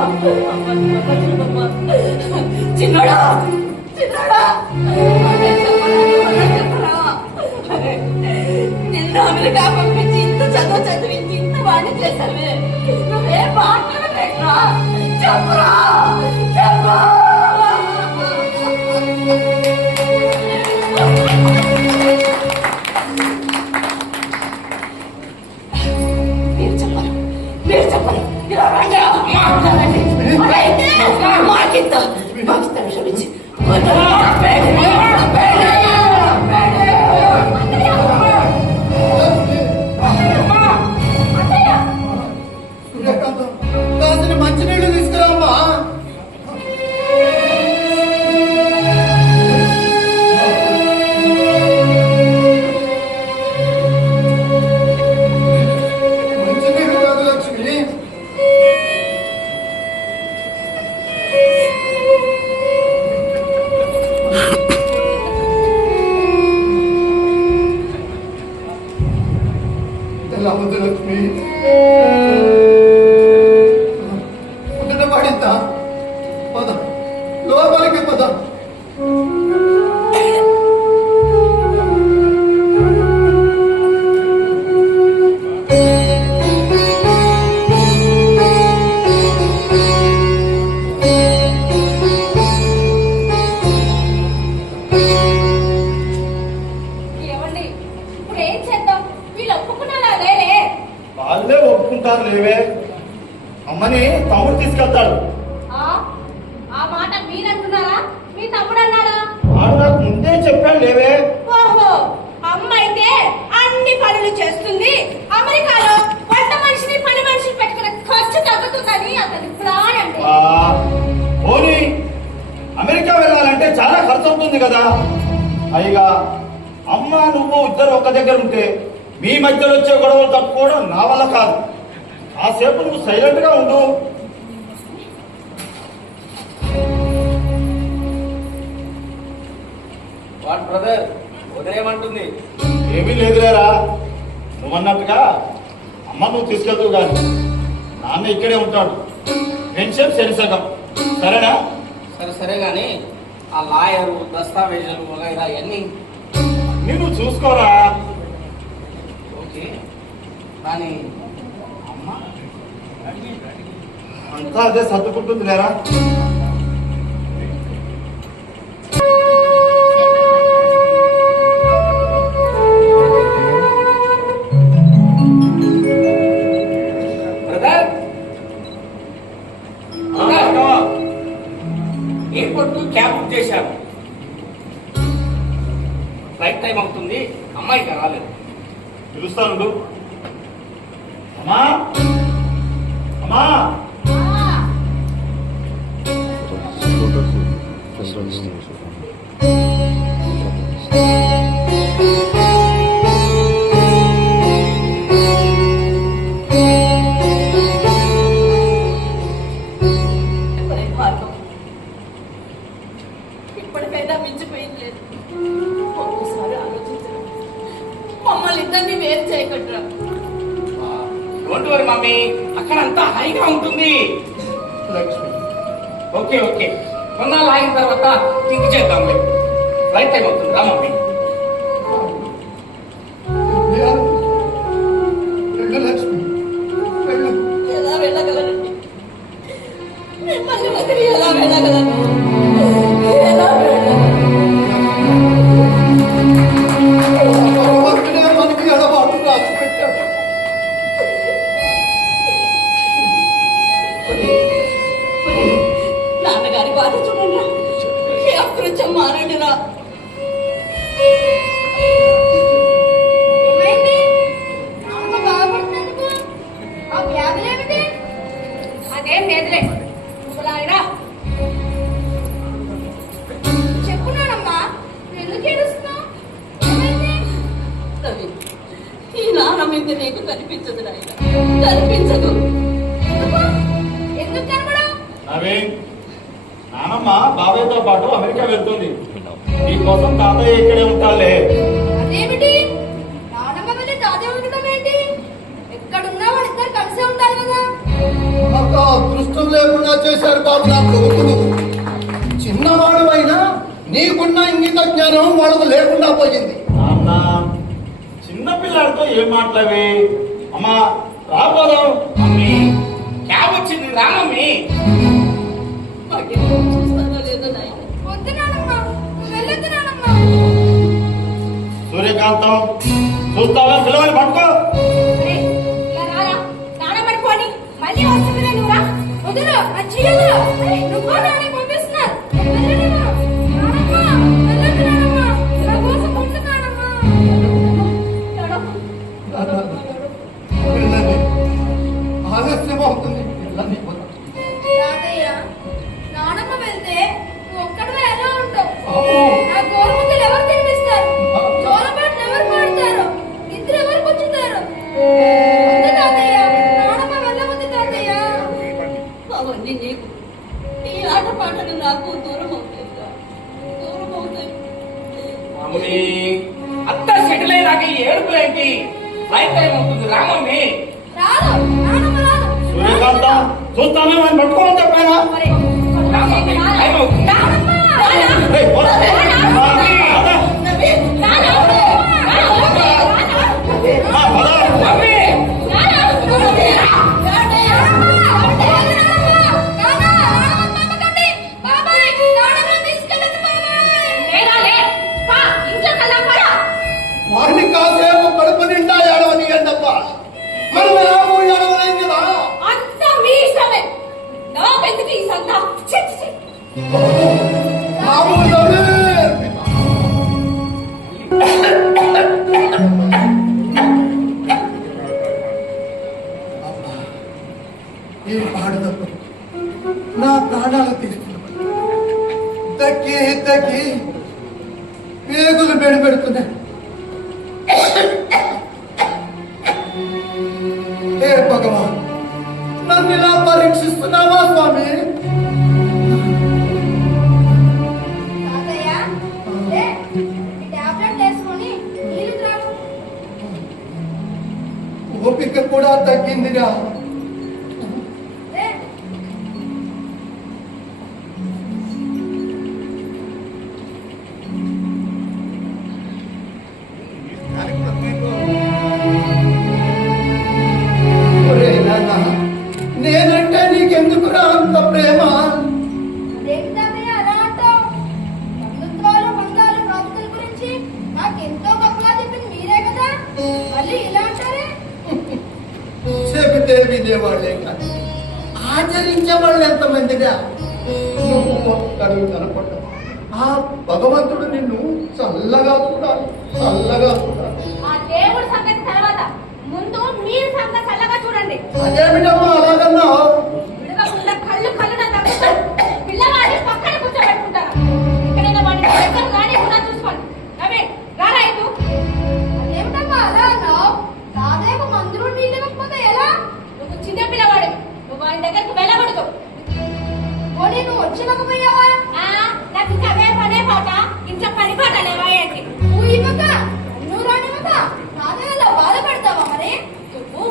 అమ్మా చెప్పమ్మా. చిన్నోడా చిన్నోడా, అదే చెప్పరా, నువ్వన్నా చెప్పరా? అరే నిన్ను అమెరికా పంపించి ఇంత చదువు చదివించి ఇంత వాడిని చేశావే, నువ్వేం మాట్లాడలేట్రా? చెప్పరా చెప్పరా. మీరు చెప్పరు ఇలా రండి. మాకింత విషయం ఇచ్చి సూర్యకాంతం కాసిన మంచినీళ్ళు తీసుకురామ్మా. మంచినీళ్ళు కాదు లక్ష్మి, ఎలా ఉంది లక్ష్మి? ముందట పడిందా? పద లోపలికి పద. ఏమండి ఇప్పుడు ఏం చేద్దాం? వీళ్ళు ఒప్పుకున్నారా? అదేలే. వాళ్ళే ఒప్పుకుంటారు లేవే. అమ్మని తమ్ముడు తీసుకెళ్తాడు. ఆ మాట మీరంటున్నారా? మీ తమ్ముడు అన్నారా? వాడు నాకు ముందే చెప్పాడు లేవే. ఓహో, అమ్మ అయితే అన్ని పనులు చేస్తుంది, అమెరికాలో వంట మనిషిని పని మనిషిని పెట్టుకునే ఖర్చు తగ్గుతుందని అతని ప్లాన్ అంటే. పోనీ అమెరికా వెళ్ళాలంటే చాలా ఖర్చు అవుతుంది కదా. పైగా అమ్మ నువ్వు ఇద్దరు ఒక్క దగ్గర ఉంటే మీ మధ్యలో వచ్చే గొడవలు తట్టుకోవడం నా వల్ల కాదు. కాసేపు నువ్వు సైలెంట్ గా ఉండు. వాట్ బ్రదర్, ఉదయమంటుంది. ఏమీ లేదులేరా, నువ్వన్నట్టుగా అమ్మ నువ్వు తీసుకెళ్తావు కాదు, నాన్న ఇక్కడే ఉంటాడు. పెన్షన్ శనిసగం, సరేనా? సరే సరే గాని ఆ లాయరు దస్తావేజులు వగైరా ఇవన్నీ నువ్వు చూసుకోరా. ఓకే, కానీ అమ్మ అంతా అదే సర్దుకుంటుంది లేరా. బ్రదర్ ఎయిర్పోర్ట్ కు క్యాబ్ బుక్ చేశాను. ఫ్లైట్ టైం అవుతుంది, అమ్మాయి ఇంకా రాలేదు. పిలుస్తాను. అమ్మా అమ్మా, ఇప్పటికైనా మించిపోయింది లేదు. ఒక్కసారి ఆలోచించరా, మమ్మల్ని ఇద్దరిని వేరు చేయకుండా. డోంట్ వరీ మమ్మీ, అక్కడ అంతా హైగా ఉంటుంది. లక్ష్మి ఓకే ఓకే, కొన్నాళ్ళు ఆగిన తర్వాత థింక్ చేద్దాం. ఫ్లైట్ టైం అవుతుంది, రా మమ్మీ. వెళ్ళు లక్ష్మి, వెళ్ళు. ఎలా వెళ్ళగలనండి? మిమ్మల్ని వదిలి ఎలా వెళ్ళగలను? ఎలా వెళ్ళగలను? భగవంతుడే మనకి ఎడబాటు రాసి పెట్టాడు. నాన్నగారి బాధ చూడండి, ఈ అకృత్యం మారండి రా. ఏమైంది? నాన్న బాధపడుతున్నందుకు ఆ వ్యాధులేమిటి? అదేం లేదులే, నువ్వులాగిరా. చెప్పున్నానమ్మా, ఎందుకు ఏడుస్తున్నావు? ఏమైంది? రవి, ఈ నాన్న మీద నీకు కనిపించదు నాయన, కనిపించదు. ఎందుకు? ఎందుకు కనబడవు? నవీన్, నానమ్మ బాబాయ్తో పాటు అమెరికా వెళ్తుంది. నీకోసం తాతయ్య ఇక్కడే ఉంటాలే. అదేమిటి నానమ్మ వెళ్ళి తాతయ్య ఉండడం ఏంటి? ఎక్కడున్నా వాళ్ళిద్దరు కలిసే ఉంటారు కదా. నాకు అదృష్టం లేకుండా చేశారు బాబు నా కొడుకులు. చిన్నవాడు అయినా నీకున్న ఇంగిత జ్ఞానం వాళ్ళకు లేకుండా పోయింది. నాన్న చిన్నపిల్లాడితో ఏం మాట్లావి? అమ్మా రాబోదాం. మమ్మీ క్యాబ్ వచ్చింది రా మమ్మీ. చూస్తానో లేదో నాయన. వద్దు నానమ్మ, నువ్వు వెళ్ళొద్దు నానమ్మ. సూర్యకాంతం చూస్తావా? పిల్లవాడిని పట్టుకో. అరే, ఇలా రారా. నానమ్మని పోనీ. మళ్ళీ వస్తుందిలే నువ్వు రా. వదులు, నా చీరలు. అరే, నువ్వు నాని పంపిస్తున్నారు. వెళ్ళనివ్వు. నానమ్మ, వెళ్ళొద్దు నానమ్మ. నా కోసం ఉండు నానమ్మ. వెళ్ళండి, ఆలస్యం అవుతుంది. వెళ్ళండి. తాతయ్య, నానమ్మ వెళ్తే నువ్వు ఒక్కడవే ఎలా ఉంటావు? బాబు, నా గోరుముద్దలు ఎవరు తినిపిస్తారు? జోలపాటలు ఎవరు పాడతారు? నిద్ర ఎవరు పుచ్చుతారు? వద్దు తాతయ్య, నానమ్మ వెళ్ళవద్దు తాతయ్య. అవన్నీ నీకు ఈ ఆట పాటలు నాకు దూరం అవుతాయి, దూరం అవుతాయి. మమ్మీ అత్త సెటిల్ అయ్యాక ఈ ఏడుపులేంటి? ఫ్లైట్ టైం అవుతుంది రా మమ్మీ. రాదు, నానమ్మ రాదు. సూర్యకాంతం చూస్తానే వాడిని పట్టుకోమని చెప్పానా? మరి, రా మమ్మీ, టైం అవుతుంది. నానమ్మ, రాదా? ఏయ్, పోరా. రాదా? ఆ, పద. మమ్మీ వాడిని కాసేపు కడుపు నిండా ఏడవని ఎండప్ప. మనం ఎలాగో ఏడవలేం కదా. బాబు నవ్వే. అబ్బా, ఈ పాడుదప్పు నా ప్రాణాలు తీస్తున్నాడు. దక్కి దక్కి పేగులు బెడిపెడుతున్నాయి. హే భగవాన్, నన్ను ఇలా పరీక్షిస్తున్నావా స్వామి? ఓపిక కూడా తగ్గిందిగా. ఒరే నాన్న, నేనంటే నీకెందుకురా అంత ప్రేమ? చెబితే వినేవాళ్ళే కాదు, ఆచరించే వాళ్ళు ఎంతమందిగా. నువ్వు ఒక్కడు కనపడ్డా ఆ భగవంతుడు నిన్ను చల్లగా చూడాలి, చల్లగా చూడాలి. ఆ దేవుడి సంగతి తర్వాత ముందు మీరు సంగతి చల్లగా చూడండి. అదేమిటమ్మా అలాగన్నావు? విడవకుండా కళ్ళు కళ్ళున తగ్గుతారు. పిల్లవాడిని పక్కన కూర్చోబెట్టుకుంటారు. ఎక్కడైనా వాడిని దగ్గర కానీ కూడా చూసుకోండి. రవి, రారా ఇటు. అదేమిటమ్మా అలా అన్నావు? దాదాపు మందులు నీళ్ళు ఇవ్వకపోతే ఎలా? నువ్వు చిన్న పిల్లవాడు, నువ్వు వాడి దగ్గరికి వెళ్ళకూడదు. పోనీ నువ్వు వచ్చినకపోయావా? నాకు ఇంకా అదే పనే పాట, ఇంట్లో పని పాట లేవా ఏంటి? నువ్వు ఇవ్వక నువ్వు రానివ్వక నాదేలా బాధపడతావా? మరి నువ్వు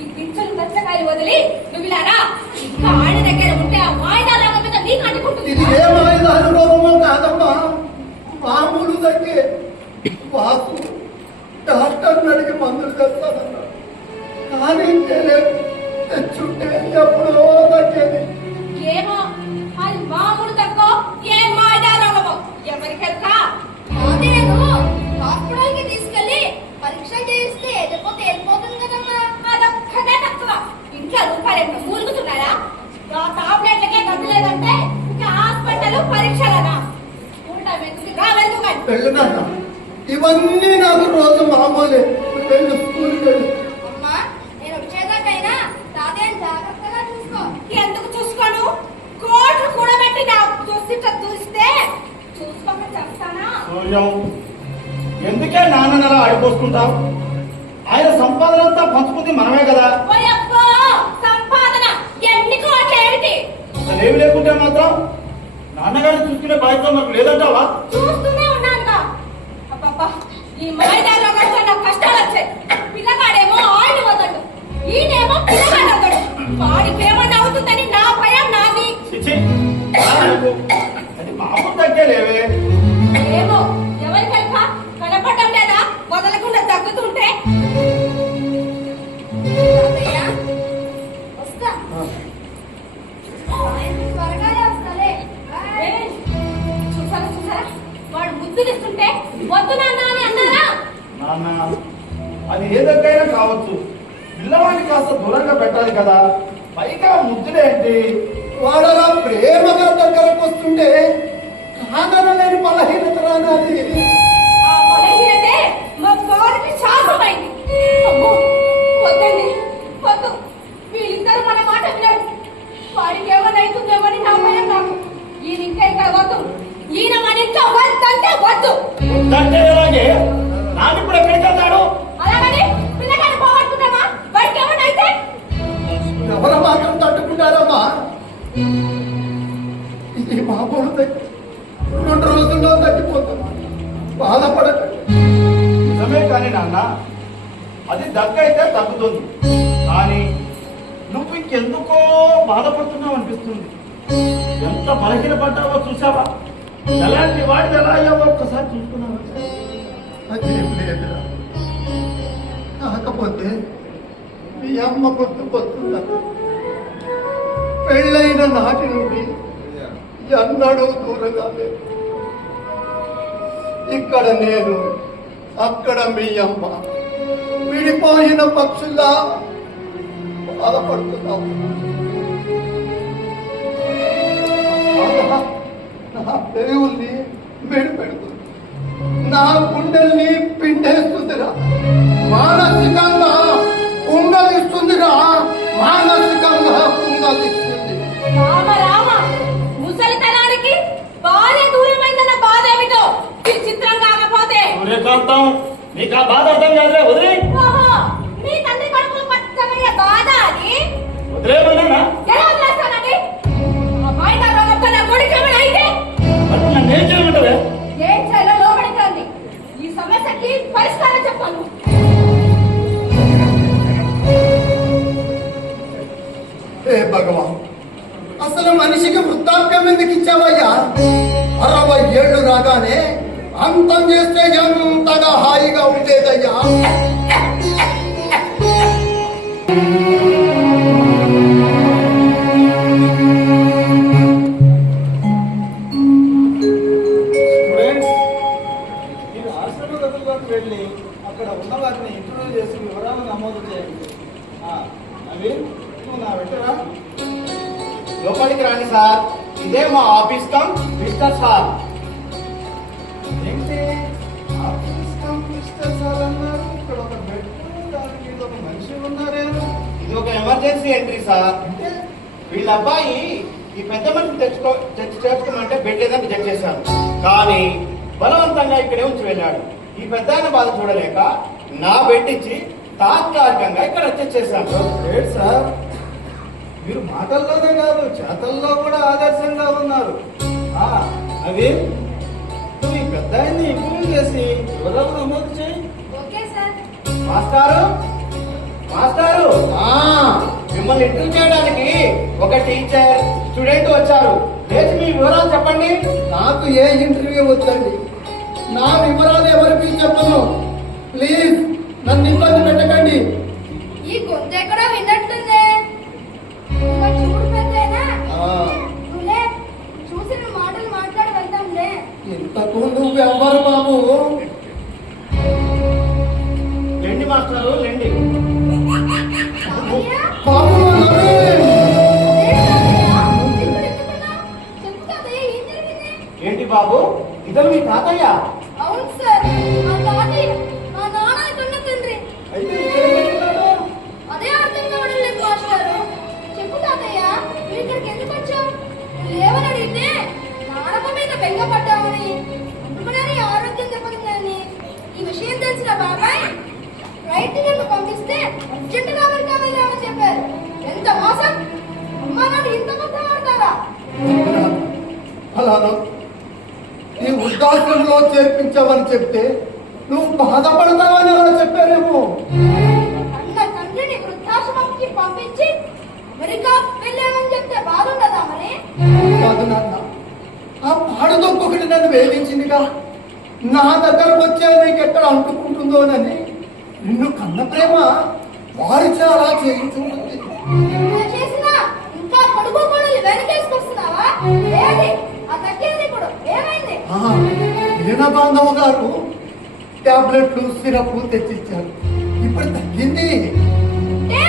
ఈ గింజలు పచ్చకాయలు వదిలి నువ్వు ఇలా రా. ఇంకా ఆడి దగ్గర ఉంటే ఆ వాయిదా రంగం మీద నీకు అంటుకుంటుంది. ఇది ఏ మాయదారు రోగమో కాదమ్మా, మామూలు తగ్గే. వాసు డాక్టర్ అడిగి మందులు తెస్తానన్నా, కానీ తెచ్చుంటే ఎప్పుడో తగ్గేది. ఏమో అది మామూలు తక్కువ ఏం వాయిదా రంగమో ఎవరికెళ్తా? నేను హాస్పిటల్కి తీసుకెళ్లి పరీక్ష చేయిస్తే లేకపోతే వెళ్ళిపోతుంది కదమ్మా. అదొక్కడే తక్కువ. ఇంట్లో రూపాయలు మూలుగుతున్నారా? టాబ్లెట్లకే గది లేదంటే ఇంకా హాస్పిటల్ పరీక్షలనా? వెళ్ళినాక ఇవన్నీ నాకు రోజు మామూలే. వెళ్ళు, స్కూల్కి వెళ్ళు. అమ్మా, నేను వచ్చేదాకైనా తాతయ్యని జాగ్రత్తగా చూసుకో. ఎందుకు చూసుకోను? కోట్లు కూడా పెట్టి నా చూస్తే చూసుకోమని చెప్తానా? సూర్యం, ఎందుకే నాన్న అలా ఆడిపోసుకుంటావు? ఆయన సంపాదన అంతా పంచుకుంది మనమే కదా. ఓయబ్బో, సంపాదన ఎన్ని కోట్లు ఏమిటి? అసలు ఏమి లేకుంటే మాత్రం నాన్నగారిని చూసుకునే బాధ్యత మనకు లేదంటావా? చూస్తూనే లేవే. ఏమో ఎవరికెళ్ళక కనపడటం లేదా వదలకుండా తగ్గుతుంటే తాతయ్య, వస్తా. త్వరగానే వస్తాలే. ఏయ్, చూసారా వాడు ముద్దులిస్తుంటే వద్దు నాన్న అని అన్నారా? నాన్న, అది ఏదైనా కావచ్చు, పిల్లవాడిని కాస్త దూరంగా పెట్టాలి కదా. పైగా ముద్దులేంటి? వాడలా ప్రేమగా దగ్గరకు వస్తుంటే కాదనలేని బలహీనత రానాది. ఆ బలహీనతే మా పౌరుకి శాసమైంది. అమ్మో, వద్దండి, వద్దు. వీళ్ళిద్దరూ మన మాట వినరు. వాడికి ఏమైనా అవుతుందేమని నా భయం నాకు. ఈయన ఇంకా ఇక్కడ వద్దు. ఈయన మన ఇంట్లో వద్దంటే వద్దు. వద్దంటే ఎలాగే? నాకు ఇప్పుడు ఎక్కడికి వెళ్తాడు? అలాగని పిల్లగాని పోగొట్టుకున్నామా? వాడికి ఏమైనా అయితే ఎవరు మాత్రం తట్టుకుంటారమ్మా? ఇది మా పొడు 2 రోజుల్లో తగ్గిపోతాం. బాధపడకండి. నిజమే కానీ నాన్న, అది దగ్గైతే తగ్గుతుంది. కానీ నువ్వు ఇంకెందుకో బాధపడుతున్నావు అనిపిస్తుంది. ఎంత బలహీనపడ్డావో చూసావా? ఎలాంటి వాడిది ఎలా అయ్యావో ఒక్కసారి చూసుకున్నావా? అదేం లేదురా. కాకపోతే మీ అమ్మ గుర్తుకొస్తుందా? పెళ్ళైన నాటి నుండి ఎన్నడూ దూరంగా లేదు. ఇక్కడ నేను, అక్కడ మీ అమ్మ, విడిపోయిన పక్షుల్లా బాధపడుతున్నాం. నా పెరుగుల్ని పెడుతుంది, నా గుండెల్ని పిండేస్తుందిరా. మానసికంగా కుంగలిస్తుందిరా. మానసికంగా కుంగలిస్తుంది. రామ రామ, ముసలితనానికి భార్య దూరమైందన్న బాధ ఏమిటో విచిత్రం కాకపోతే. సూర్యకాంతం, నీకు ఆ బాధ అర్థం కాదులే, వదిలే. ఓహో, మీ తండ్రి కడుపులో పచ్చమయ్యే బాధ అది. వదిలేమన్నా? ఎలా వదిలేస్తానండి? అమ్మాయి నా రోగంతో నా కొడుకు ఏమైనా అయితే మరి నన్ను ఏం చేయమంటావే? ఏం చేయాలో లోపలికి రండి. ఈ సమస్యకి పరిష్కారం చెప్పాను. ఏ భగవాన్, అసలు మనిషికి వృద్ధాప్యం ఎందుకు ఇచ్చావయ్యా? 60 ఏళ్ళు రాగానే అంతం చేస్తే ఎంతగా హాయిగా ఉండేదయ్యా. స్టూడెంట్స్, మీరు ఆశ్రమ గదుల్లోకి వెళ్ళి అక్కడ ఉన్న వారిని ఇంటర్వ్యూ చేసి వివరాలు నమోదు చేయండి. నవీన్, నువ్వు నా వెంటరా. లోపలికి రాండి సార్. ఇదే మా ఆఫీస్ కమ్ బిజినెస్ హాల్. ఏంటి ఆఫీస్ కంప్యూటర్ సార్ అన్నారు? ఇక్కడ ఒక బెడ్, దాని మీద ఒక మనిషి ఉన్నారేమో. ఇది ఒక ఎమర్జెన్సీ ఎంట్రీ సార్. అంటే వీళ్ళ అబ్బాయి ఈ పెద్ద మనిషిని తెచ్చి చేర్చుకోమంటే బెడ్ లేదని రిజెక్ట్ చేశాను. కానీ బలవంతంగా ఇక్కడే ఉంచి వెళ్ళాడు. ఈ పెద్ద ఆయన బాధ చూడలేక నా బెడ్ ఇచ్చి తాత్కాలికంగా ఇక్కడ వచ్చేసాను. గ్రేట్ సార్, మీరు మాటల్లోనే కాదు చేతల్లో కూడా ఆదర్శంగా ఉన్నారు. అవి నువ్వు ఈ పెద్ద ఆయన్ని ఇంప్రూవ్ చేసి వివరాలు నమోదు చేయి. Okay sir. మాస్టారు, మాస్టారు, ఆ, మిమ్మల్ని ఇంటర్వ్యూ చేయడానికి ఒక టీచర్, స్టూడెంట్ వచ్చారు. లేచి మీ వివరాలు చెప్పండి. నాకు ఏ ఇంటర్వ్యూ వద్దండి. నా వివరాలు ఎవరికి చెప్పను. ప్లీజ్ నన్ను ఇబ్బంది పెట్టకండి. ఈ గొంతు ఎక్కడో విన్నట్టుందే. ఇంకా చూడు పెద్దయినా. నువ్వులే, చూసిన మాటలు మాట్లాడి వెళ్తాంలే. ఇంతకు నువ్వెవ్వరు బాబు? లెండి మాస్టారు, లెండి. తాతయ్య? బాబు నవీన్. అదేంటి తాతయ్య? ఇప్పుడు ఎందుకున్నావ్? చెప్పు తాతయ్య, ఏం జరిగింది? ఏంటి బాబు, ఇతను మీ తాతయ్య? అవును సార్, మా తాతయ్య మా నాన్న కన్న తండ్రి. అయితే ఇక్కడ పెట్టుకున్నాడు. అదే అర్థం కావడం లేదు మాస్టారు. చెప్పు తాతయ్య, నువ్వు ఇక్కడికి ఎందుకు వచ్చావు? లేవని అడిగితే నానమ్మ మీద బెంగపడ్డామని, అందుకనే ఆరోగ్యం దెబ్బతిందని ఈ విషయం తెలిసిన బాబాయ్ రైట్ నన్ను పంపిస్తే అర్జెంటుగా అమెరికా వెళ్ళామని చెప్పారు. ఎంత మోసం! అమ్మా నాన్న ఇంత మొత్తం ఆడతారా? అలానా? ఈ వృద్ధాశ్రమంలో చేర్పించావని చెప్తే నువ్వు బాధపడతావని అలా చెప్పారేమో. అన్న తండ్రిని వృద్ధాశ్రమంకి పంపించి అమెరికా వెళ్ళామని చెప్తే బాగుండదా మరి? కాదు నాన్న, ఆ పాడుదొక్కొకటి నన్ను వేధించిందిగా. నా దగ్గరకు వచ్చే నీకు ఎక్కడ అంటుకుంటుందోనని నిన్ను కన్న ప్రేమ వారి చాలా చేయించుకుంటుంది. ఇలా చేసినా ఇంకా కొడుకు కోడలు వెనకేసుకొస్తున్నావా? ఏది ఆ తగ్గేది ఇప్పుడు ఏమైంది? వీణ బాంధవ గారు టాబ్లెట్లు సిరప్ తెచ్చిచ్చారు. ఇప్పుడు తగ్గింది. అంటే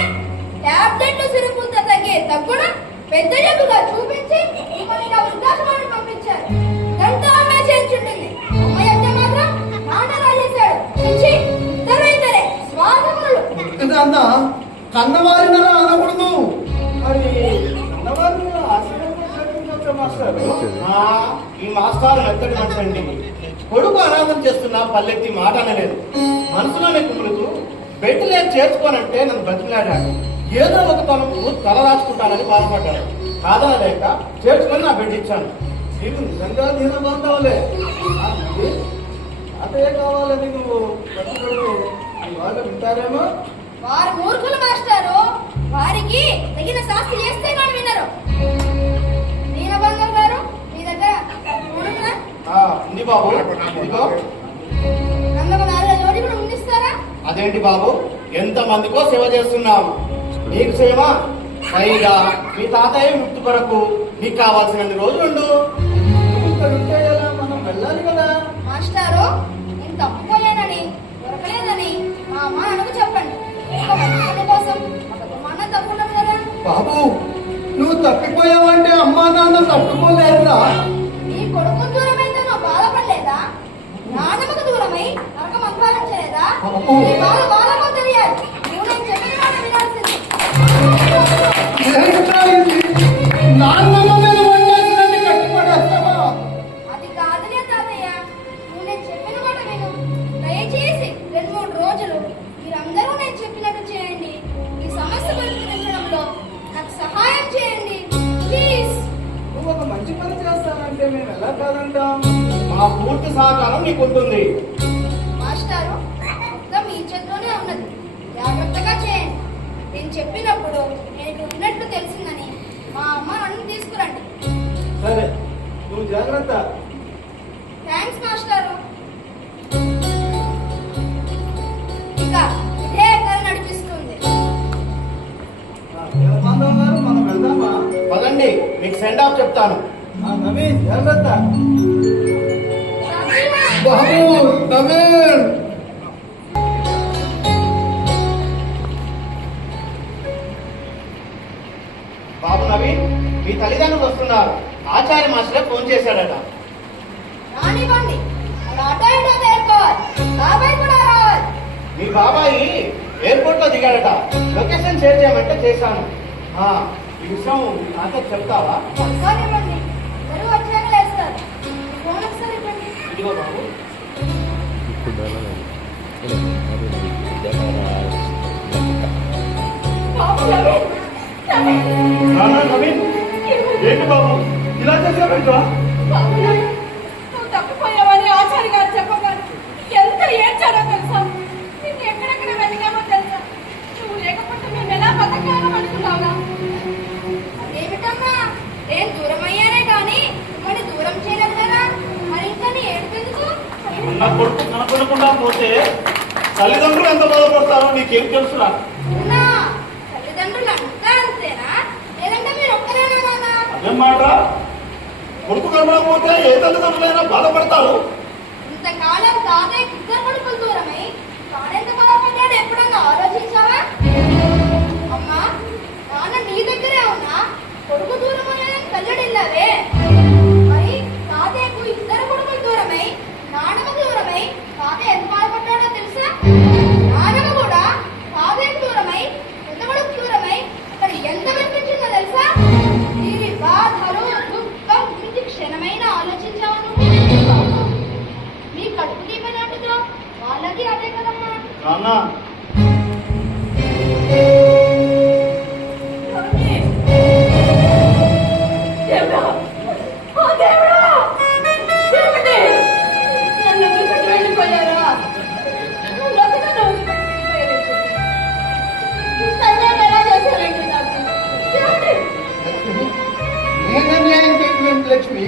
టాబ్లెట్లు సిరుపుతో తగ్గే తగ్గున పెద్ద జబ్బుగా చూపించి మిమ్మల్ని ఇలా వృద్ధాశ్రమాన్ని పంపించారు. ఇదంతా అమ్మే చేర్చుంటుంది. అమ్మాయి అయితే మాత్రం నాన్న రాజేశాడు. ఇచ్చి ఇద్దరే స్వార్థములు. నాన్న కన్నవారిన అనకూడదు. మరి అన్నవారిని ఆశీర్వాదం చేయించొచ్చా మాస్టర్? ఈ మాస్టర్ మెత్తడి మనసండి. కొడుకు అనాథం చేస్తున్నా పల్లెత్తి మాట అనలేదు. మనసులోనే కుములుతూ బెడ్లే చేర్చుకోనంటే నన్ను బతిలాడాడు. ఏదో ఒక తనకు తల రాచుకుంటానని బాధపడ్డాడు. కాదనలేక చేర్చుకొని నా బెడ్ ఇచ్చాను. నీకు నిజంగా దీన బాంధవులే. అదే కావాలని నువ్వు పట్టుకుంటే నీ వాళ్ళు వింటారేమో. వారు మూర్ఖులు మాస్టారు. వారికి తగిన శాస్తి చేస్తే కానీ వినరు. దీనబంధం గారు మీ దగ్గర కొడుకునా? ఉంది బాబు. ఇదిగో. రంగమ్మ 4 రోజులు కూడా ముందిస్తారా? అదేంటి బాబు, ఎంత మందికో సేవ చేస్తున్నాం. నీకు సేవ పైగా మీ తాతయ్య మృతి కొరకు నీకు కావాల్సినన్ని రోజులుండు. ఇక్కడ ఉంటే ఎలా? మనం వెళ్ళాలి కదా. మాస్టారు నేను తప్పిపోయానని దొరకలేదని మా అమ్మ నాకు చెప్పండి. ఒక మంచి పని కోసం ఒక దుమానం తప్పుకున్నాను కదా. బాబు నువ్వు తప్పిపోయావంటే అమ్మా నాన్న తప్పుకోలేదురా. నీ కొడుకు దూరమైతే నువ్వు బాధపడలేదా? నాన్నమ్మకు దూరమై నరకం అనుభవించలేదా? నీ బాధ బాధమో తెలియాలి. నువ్వు నేను చెప్పిన మాట వినాల్సింది. ఏంట్రా ఇది? నాన్నమ్మ మీద వండేసినట్టు కట్టిపడేస్తావా? అది కాదులే తాతయ్య. నువ్వు నేను చెప్పిన మాట విను. దయచేసి 2-3 రోజులు మీరందరూ నేను చెప్పినట్టు చేయండి. ఈ సమస్య పరిష్కరించడంలో నాకు సహాయం చేయండి ప్లీజ్. నువ్వు ఒక మంచి పని చేస్తానంటే మేము ఎలా కాదంటాం? మా పూర్తి సహకారం నీకుంటుంది. మాస్టారు మొత్తం మీ చేతిలోనే ఉన్నది. జాగ్రత్తగా చేయండి. నేను చెప్పినప్పుడు నేను ఇక్కడ ఉన్నట్టు తెలిసిందని మా అమ్మ నన్ను తీసుకురండి. సరే నువ్వు జాగ్రత్త. థ్యాంక్స్ మాస్టారు. ఇంకా ఇదే కథ నడిపిస్తుంది. బాంధవ్ గారు మనం వెళ్దామా? పదండి, మీకు సెండ్ ఆఫ్ చెప్తాను. నవీన్ జాగ్రత్త. బాబు నవీన్ బాబు నవీన్, మీ తల్లిదండ్రులు వస్తున్నారు. ఆచార్య మాస్టరే ఫోన్ చేశాడట. రానివ్వండి. అలా అటో ఇటో తేరుకోవాలి. బాబాయ్ కూడా రావాలి. మీ బాబాయి ఎయిర్పోర్ట్ లో దిగాడట. లొకేషన్ షేర్ చేయమంటే చేశాను. ఈ విషయం నాతో చెప్తావా? కానివ్వండి. అందరూ వచ్చాక లేస్తారు. ఫోన్ ఒకసారి ఇవ్వండి. ఇదిగో బాబు. బాబు నవీన్, నవీన్. నవీన్, ఏంటి బాబు ఇలా చేసావేంట్రా? బాబు నవీన్, నువ్వు తప్పిపోయావని ఆచార్య గారు చెప్పగానే ఎంత ఏడ్చారో తెలుసా? నిన్ను ఎక్కడెక్కడ వెతికామో తెలుసా? నువ్వు లేకపోతే మేము ఎలా బతకాలని అనుకున్నావుగా? అదేమిటమ్మా, నేను దూరం అయ్యానే కానీ మరి దూరం చేయలేదు కదా. మరి ఇంకా నీ ఏడుపెందుకు? ఉన్న కొడుకు కనపడకుండా పోతే తల్లిదండ్రులు ఎంత బాధపడతారో నీకేం తెలుసురా? అవునా? తల్లిదండ్రులు అంతా అంతేనా? లేదంటే మీరు ఒక్కరేనా నాన్న? అదేం మాట? కొడుకు కనపడకపోతే ఏ తల్లిదండ్రులైనా బాధపడతారు. ఇంతకాలం తాతయ్య 2 కొడుకులు దూరమై తానెంత బాధపడ్డాడు ఎప్పుడన్నా ఆలోచించావా? అమ్మా, నాన్న నీ దగ్గరే ఉన్నా కొడుకు దూరం అయ్యాలని కల్లడిల్లావే. మరి తాతయ్యకు 2 కొడుకులు దూరమై నాన్నకు దూరమై తాతయ్య ఎంత బాధపడ్డాడో తెలుసా? నాన్నకు కూడా తాతయ్యకు దూరమై పెద్ద కొడుకు దూరమై అక్కడ ఎంత వెతికించిందో తెలుసా? దీని బాధలు దుఃఖం గురించి క్షణమైనా ఆలోచించావా నువ్వు? మీ కడుపు దీపనాటుతో వాళ్ళకి అదే కదమ్మా. నాన్న, దేవుడా, ఓ దేవుడా, ఏమిటి? నన్ను వదిలిపెట్టి వెళ్ళిపోయారా? నన్ను వదిలిపెట్టి వెళ్ళిపోయారేంటి? ఇంత అన్యాయం ఎలా చేశారేంటి నాకు? ఏమిటి? నేను అన్యాయం చేసినట్టు లక్ష్మి.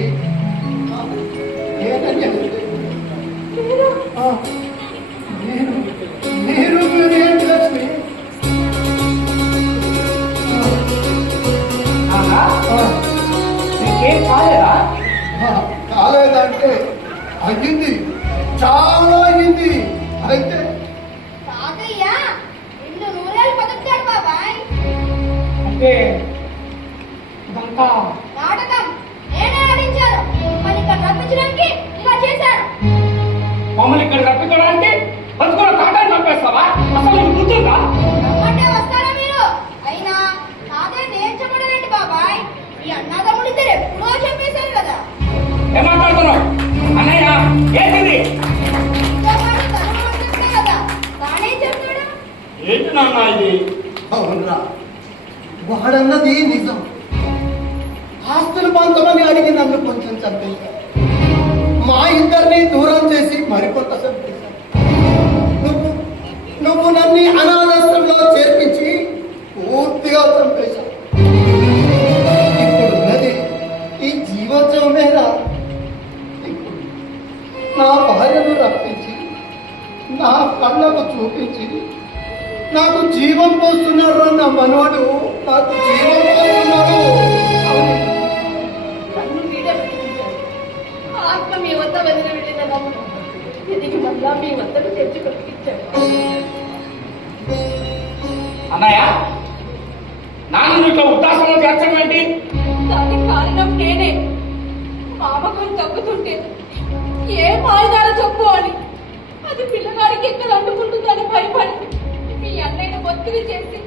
నేను కాలేదంటే అయ్యింది, చాలా అయ్యింది. అయితే తాతయ్య నిన్ను నూరేళ్ళు బతుకుతాడు బాబాయ్. అంటే ఇదంతా నాటకం నేనే ఆడించాను. మిమ్మల్ని ఇక్కడ రప్పించడానికి ఇలా చేశాను. మమ్మల్ని ఇక్కడ రప్పించడానికి బతుకున్న తాటాన్ని చంపేస్తావా? అసలు నీకు గుర్తుందా? రమ్మంటే వస్తారా మీరు? అయినా తాతయ్య నేను చెప్పడమేంటి బాబాయ్? ఈ అన్నదమ్ముడిద్దరు ఎప్పుడో చెప్పేశారు కదా. ఏం మాట్లాడుతున్నావు అన్నయ్య? ఏంటిది? ఇంకా వాడు తను కూడా చెప్తే కదా తానే చెప్తాడు. ఏంటి నాన్న ఇది? అవునరా, వాడన్నది నిజం. ఆస్తులు పంచమని అడిగి నన్ను కొంచెం చంపేశారు. మా ఇద్దరిని దూరం చేసి మరికొంత చంపేశారు. నువ్వు నన్ను అనాథాశ్రమంలో చేర్పించి పూర్తిగా చంపేశావు. ఇప్పుడు ఉన్నది ఈ జీవోత్సవమేనా? ఇప్పుడు నా భార్యను రప్పించి నా కళ్ళకు చూపించి నాకు జీవం పోస్తున్నాడు. నా మనవాడు నాకు జీవం పోస్తున్నాడు. అవును. నన్ను మీరే బ్రతికించారు. ఆత్మ మీ వద్ద వదిలి వెళ్ళిన నన్ను తిరిగి మళ్ళా మీ వద్దకు తెచ్చి బ్రతికించారు. అన్నయ్య నాన్న ఇట్లా ఉద్దాసంలో చేర్చడం ఏంటి? దానికి కారణం నేనే. మామగారు తగ్గుతుంటే ఏ మాయదార చెప్పు అని అది పిల్లగాడికి ఎక్కడ అంటుకుంటుందని భయపడి మీ అన్నయ్యను ఒత్తిడి చేసి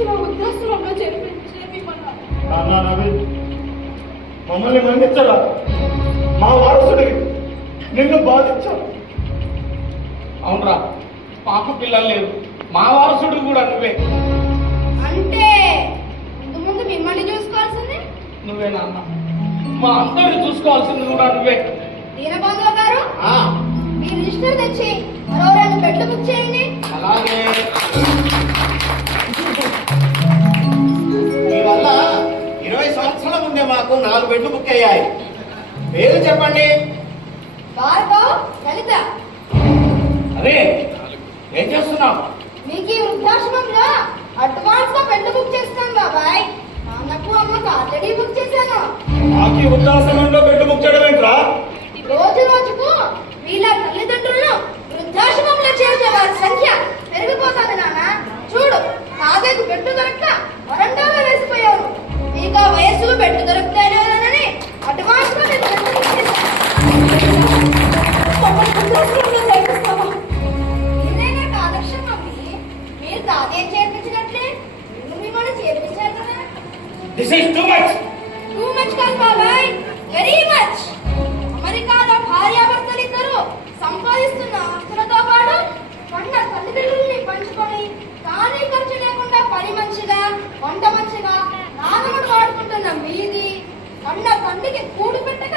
ఇలా వృద్ధాశ్రమంలో చేర్పించమన్నారు. నాన్న నవీన్, మమ్మల్ని మన్నించరా? మా వారసుడికి నిన్ను బాధించాడు. అవునరా, పాప పిల్లలు లేరు, మా వారసుడు కూడా నువ్వే. అంటే ముందు ముందు మిమ్మల్ని చూసుకోవాల్సింది నువ్వే నాన్న, మా అందరిని చూసుకోవాల్సింది కూడా నువ్వే. దీనబంధువు గారు ఆ, మీ రిజిస్టర్ తెచ్చి మరో 2 బెడ్లు బుక్ చేయండి. అలాగే మీ వల్ల 20 సంవత్సరాల ముందే మాకు 4 బెడ్లు బుక్ అయ్యాయి. పేరు చెప్పండి. భార్గవ్, లలిత. అదే ఏం చేస్తున్నావు? మీకు ఈ వృద్ధాశ్రమంలో అడ్వాన్స్ గా బెడ్లు బుక్ చేస్తాను బాబాయ్. నాన్నకు అమ్మకు ఆల్రెడీ బుక్ చేశాను. మాకు ఈ వృద్ధాశ్రమంలో బెడ్లు బుక్ చేయడం ఏంట్రా? రోజు రోజుకు వీళ్ళ తల్లిదండ్రులను వృద్ధాశ్రమంలో చేర్చే వారి సంఖ్య పెరిగిపోతుంది నాన్న. చూడు, తాతయ్యకు బెడ్డు దొరక్క వరండాలో వేసిపోయావు. మీకు ఆ వయస్సులో బెడ్డు దొరుకుతాయని అడ్వాన్స్ గా నేను బెడ్డు బుక్ చేశాను. మమ్మల్ని వృద్ధాశ్రమంలో చేర్పిస్తావా? ఇదే నాకు ఆదర్శం మమ్మీ. మీరు తాతయ్య చేర్పించినట్లే నేను మిమ్మల్ని చేర్పించాను కదా. This is too much. Too much కాదు బాబాయ్, వెరీ మచ్. అమెరికాలో భార్యాభర్తలిద్దరూ సంపాదిస్తున్న ఆస్తులతో పాటు వంట తల్లిదండ్రుల్ని పంచుకొని కానీ ఖర్చు లేకుండా పని మంచిగా వంట మంచిగా నానముడు వాడుకుంటున్న మీది అన్న తండ్రికి కూడు పెట్టక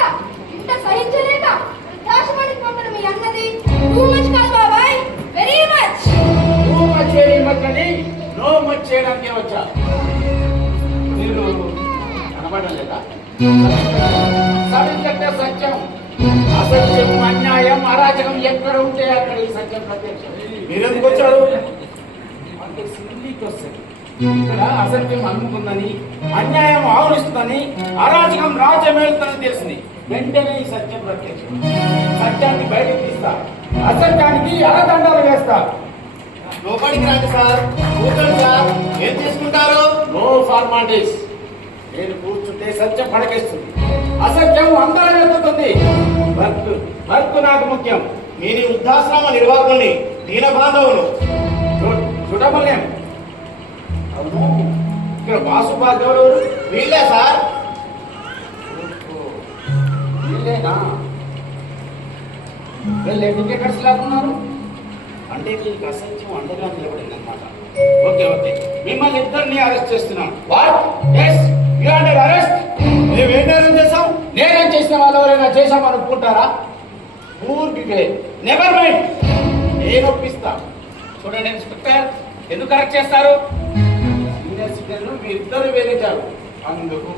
ఇంట సహించలేక వృద్ధాశ్రమానికి పంపిన మీ అన్నది టూ మచ్ కాదు బాబాయ్, వెరీ మచ్. టూ మచ్ చేయడం మచ్చని నో మచ్ చేయడానికి వచ్చా. మీరు కనబడలేదా? సత్యం సత్యం, అసత్యం, అన్యాయం, అరాచకం ఎక్కడ ఉంటే అక్కడ ఈ సత్యం ప్రత్యక్షం. మీరెందుకు వచ్చారు? అంటే సిల్లీకి వస్తుంది. ఇక్కడ అసత్యం అమ్ముకుందని, అన్యాయం ఆవరిస్తుందని, అరాచకం రాజ్యమేలుతుందని తెలిసింది. వెంటనే ఈ సత్యం ప్రత్యక్షం. సత్యాన్ని బయటకు తీస్తా, అసత్యానికి అరదండాలు వేస్తా. లోపలికి రండి సార్. కూర్చోండి సార్. ఏం తీసుకుంటారు? No formalities. నేను కూర్చుంటే సత్యం పడకేస్తుంది, అసత్యం అందరం ఎత్తుతుంది. వర్క్ నాకు ముఖ్యం. మీరు ఈ వృద్ధాశ్రమ నిర్వాహకుల్ని, దీన బాంధవులు. చూడమలేం. అవును, ఇక్కడ బాసు భార్గవులు వీళ్ళే సార్. వీళ్ళేనా? వీళ్ళు ఎడ్యుకేటర్స్ లాగున్నారు. అంటే మీకు అసత్యం అండగా నిలబడింది అనమాట. ఓకే ఓకే, మిమ్మల్ని ఇద్దరిని అరెస్ట్ చేస్తున్నాను. What? Yes, you are under arrest. మేమేం నేరం చేశాం? నేనేం చేసిన వాళ్ళు ఎవరైనా చేశామనుకుంటారా? ఊరికి నెవర్ మైండ్, నేను ఒప్పిస్తా. చూడండి ఇన్స్పెక్టర్, ఎందుకు కరెక్ట్ చేస్తారు? సీనియర్ మీరిద్దరు వేధించారు అందుకు.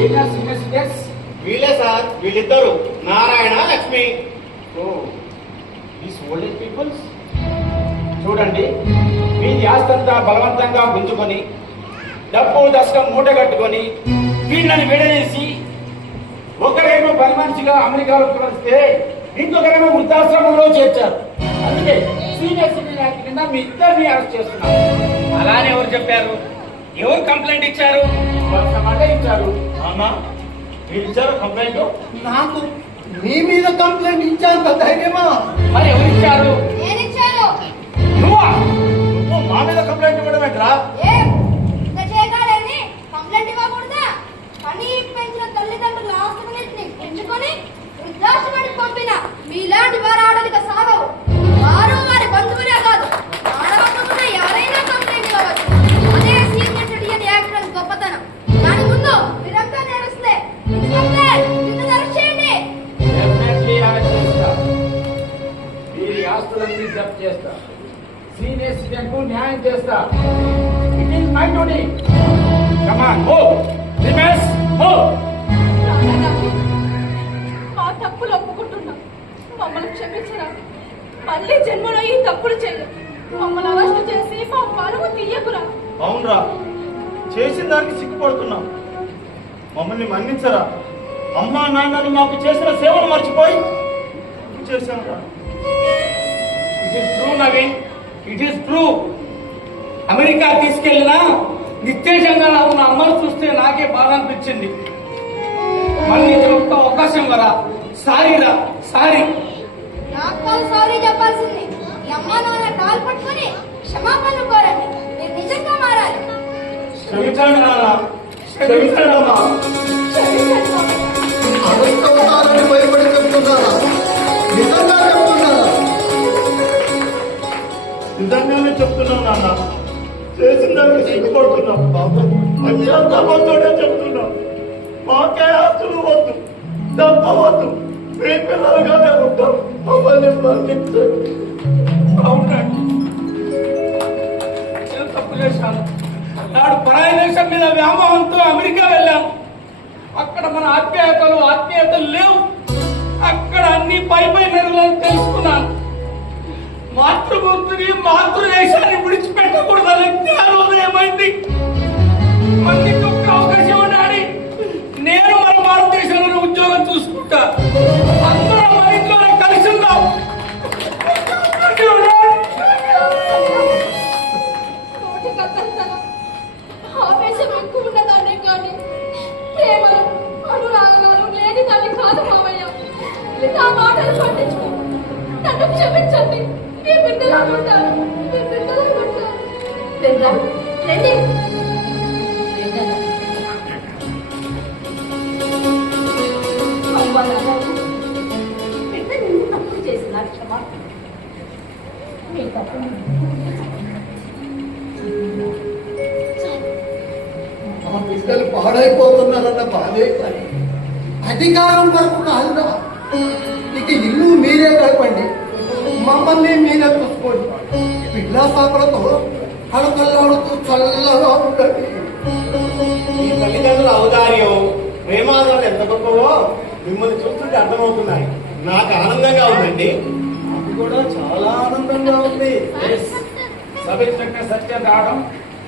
ఏనా సీనియర్ సిటిజన్స్? వీళ్ళే సార్. వీళ్ళిద్దరు Narayana, Lakshmi. These old age peoples. చూడండి, మీ ఆస్తంతా బలవంతంగా గుంజుకొని డబ్బు దశకం మూట కట్టుకొని వీళ్ళని విడదీసి ఒకరేమో పని మనిషిగా అమెరికాలో కలిస్తే ఇంకొకరేమో వృద్ధాశ్రమంలో చేర్చారు. అందుకే సీనియర్ సిటిజన్ యాక్ట్ కింద మీ ఇద్దరిని అరెస్ట్ చేస్తున్నారు. అలానే ఎవరు చెప్పారు? ఎవరు కంప్లైంట్ ఇచ్చారు? మాట ఇచ్చారు. నాన్న మీరు ఇచ్చారు కంప్లైంట్? నాకు మీ మీద కంప్లైంట్ ఇచ్చాంత ధైర్యమా? మరి ఎవరు ఇచ్చారు? నేనిచ్చాను. నువ్వా? నువ్వు మా మీద కంప్లైంట్ ఇవ్వడం ఏంట్రా? ఏం ఇంత చేయగాలని కంప్లైంట్ ఇవ్వకూడదా? పని పెంచిన తల్లిదండ్రుల ఆస్తులన్నింటినీ పెంచుకొని వృద్ధాశ్రమానికి పంపిన మీలాంటి వారు ఆడలిక సాగవు. వారు వారి బంధువులే కాదు, ఆడవకుండా ఎవరైనా కంప్లైంట్ ఇవ్వవచ్చు. అదే సీనియర్ సిటిజన్ యాక్ట్ అని గొప్పతనం. దాని ముందు మీరంతా నడుస్తే నిన్ను అరెస్ట్ చేయండి. డెఫినెట్లీ అరెస్ట్ చేస్తా. వీరి ఆస్తులన్నీ జప్తు చేస్తా. సీనియర్ సిటిజన్ కు న్యాయం చేస్తా. It is my duty. Come on, go. రిమేస్, గో. నాన్నగారు, మా తప్పులు ఒప్పుకుంటున్నాం. మమ్మల్ని క్షమించరా. మళ్ళీ జన్మలో ఈ తప్పులు చేయరు. మమ్మల్ని అరెస్ట్ చేసి మా పరువు తీయకురా. అవునరా, చేసిన దానికి సిగ్గుపడుతున్నాం. మమ్మల్ని మన్నించరా. అమ్మా నాన్నలు మాకు చేసిన సేవలు మర్చిపోయి చేశాంరా. It is true Naveen, it is true. America తీసుకెళ్ళినా నిత్యేజంగా ఉన్న అమ్మను చూస్తే నాకే బాధ అనిపించింది. మళ్ళీ ఒక్క అవకాశం వరా. సారీరా, సారీ. నాకు సారీ చెప్పాల్సింది. ఈ అమ్మా నాన్న కాలు పట్టుకొని క్షమాపణ కోరండి. మీరు నిజంగా మారాలి. క్షమించండి నాన్న, క్షమించండి అమ్మా. క్షమించండి స్వామి. అదృష్టవతాలని భయపడి చెప్తున్నారా? నిజంగా చెప్తున్నారా? నిజంగానే చెప్తున్నాం నాన్న. చేసిన దానికి సిగ్గుపడుతున్నాం. పశ్చాత్తాపంతోనే చెప్తున్నాం. మాకే ఆస్తులు వద్దు, డబ్బు వద్దు, మీ పిల్లలుగానే ఉంటాం. మమ్మల్ని మన్నించండి. అవునండి, నేను తప్పు చేశాను. నాడు పరాయి దేశం మీద వ్యామోహంతో అమెరికా వెళ్ళాను. అక్కడ మన ఆత్మీయతలు లేవు. అక్కడ అన్ని పై మెరుగులను తెలుసుకున్నాను. మాతృమూర్తిని మాతృదేశాన్ని విడిచిపెట్టకూడదని జ్ఞానం ఏమైంది? మందికి ఒక్క అవకాశం ఉండాలి. నేను మన భారతదేశంలో ఉద్యోగం చూసుకుంటా. అందరం మన ఇంట్లోనే కలిసి ఉందాం. నోటి కథంతనం, ఆవేశం ఎక్కువ ఉన్నదాన్నే కానీ ప్రేమలు అనురాగాలు లేని దాన్ని కాదు మావయ్య. నా మాటలు పట్టించుకో. నన్ను క్షమించండి. మీ బిడ్డలాగుంటారు, మీ బిడ్డలాగుంటారు. రండి. బిడ్డ నిన్ను తప్పులు చేసిన క్షమా. మీ తప్పు మా బిడ్డలు పాడైపోతున్నారన్న బాధే కానీ అధికారం వరకు కాదురా. ఇక ఇల్లు మీరే గడపండి, మమ్మల్ని మీరే చూసుకోండి. పిల్లా పాపలతో కళకల్లాడుతూ చల్లగా ఉండండి. ఈ తల్లిదండ్రుల ఔదార్యం, ప్రేమాదరణ ఎంత గొప్పవో మిమ్మల్ని చూస్తుంటే అర్థమవుతున్నాయి. నాకు ఆనందంగా ఉందండి. నాకు కూడా చాలా ఆనందంగా ఉంది. సబ్ ఇన్స్పెక్టర్ సత్యం రావడం,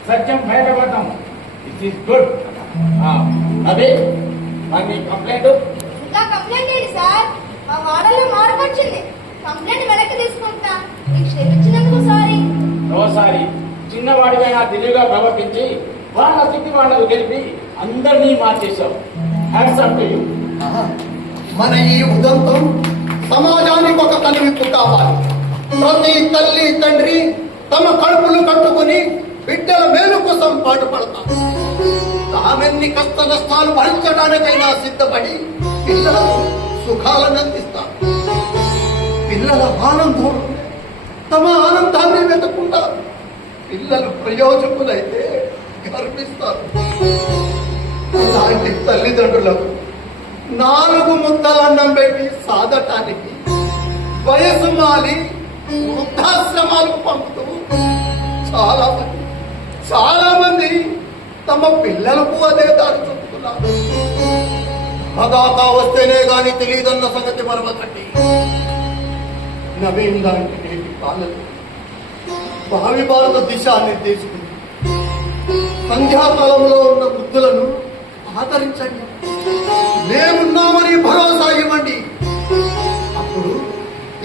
సత్యం బయటపడటం, ఇట్ ఈస్ గుడ్. అదే మరి కంప్లైంట్ ఇంకా కంప్లైంట్ ఏంటి సార్? మా వాడల్లో మార్పు వచ్చింది. కంప్లైంట్ వెనక్కి తీసుకుంటా. మీకు క్షమించినందుకు సారీ. ఓసారి చిన్నవాడిగా తెలివిగా ప్రవర్తించి వాళ్ళ స్థితి వాళ్ళకు తెలిపి అందరినీ మార్చేశావు. Hats off to you. ఆహా, మన ఈ ఉదంతం సమాజానికి ఒక కనువిప్పు కావాలి. ప్రతి తల్లి తండ్రి తమ కడుపులు కట్టుకుని బిడ్డల మేలు కోసం పాటుపడతారు. తామెన్ని కష్ట నష్టాలు భరించడానికైనా సిద్ధపడి పిల్లలకు సుఖాలను అందిస్తారు. పిల్లల ఆనందం తమ ఆనందాన్ని వెతుకుంటారు. పిల్లలు ప్రయోజకులైతే గర్విస్తారు. ఇలాంటి తల్లిదండ్రులకు 4 ముద్దల అన్నం పెట్టి సాధటానికి వయసు మాలి వృద్ధాశ్రమాలకు పంపుతూ చాలా మంది తమ పిల్లలకు అదే దారి చూపుతున్నారు. మగాక వస్తేనే గాని తెలియదన్న సంగతి మరొకటి. నవీన్ లాంటి నేటి కాలంలో భావి భారత దిశాన్ని తీసుకుంది. సంధ్యాకాలంలో ఉన్న బుద్ధులను ఆదరించండి. మేమున్నామని భరోసా ఇవ్వండి. అప్పుడు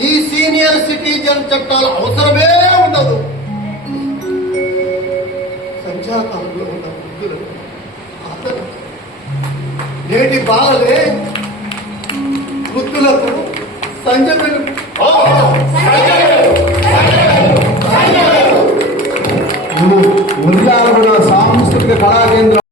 ఈ సీనియర్ సిటిజన్ చట్టాల అవసరమే ఉండదు. సంధ్యాకాలంలో ఉన్న వృద్ధులకు ఆదరణ. నేటి బాలలే వృద్ధులకు సంజ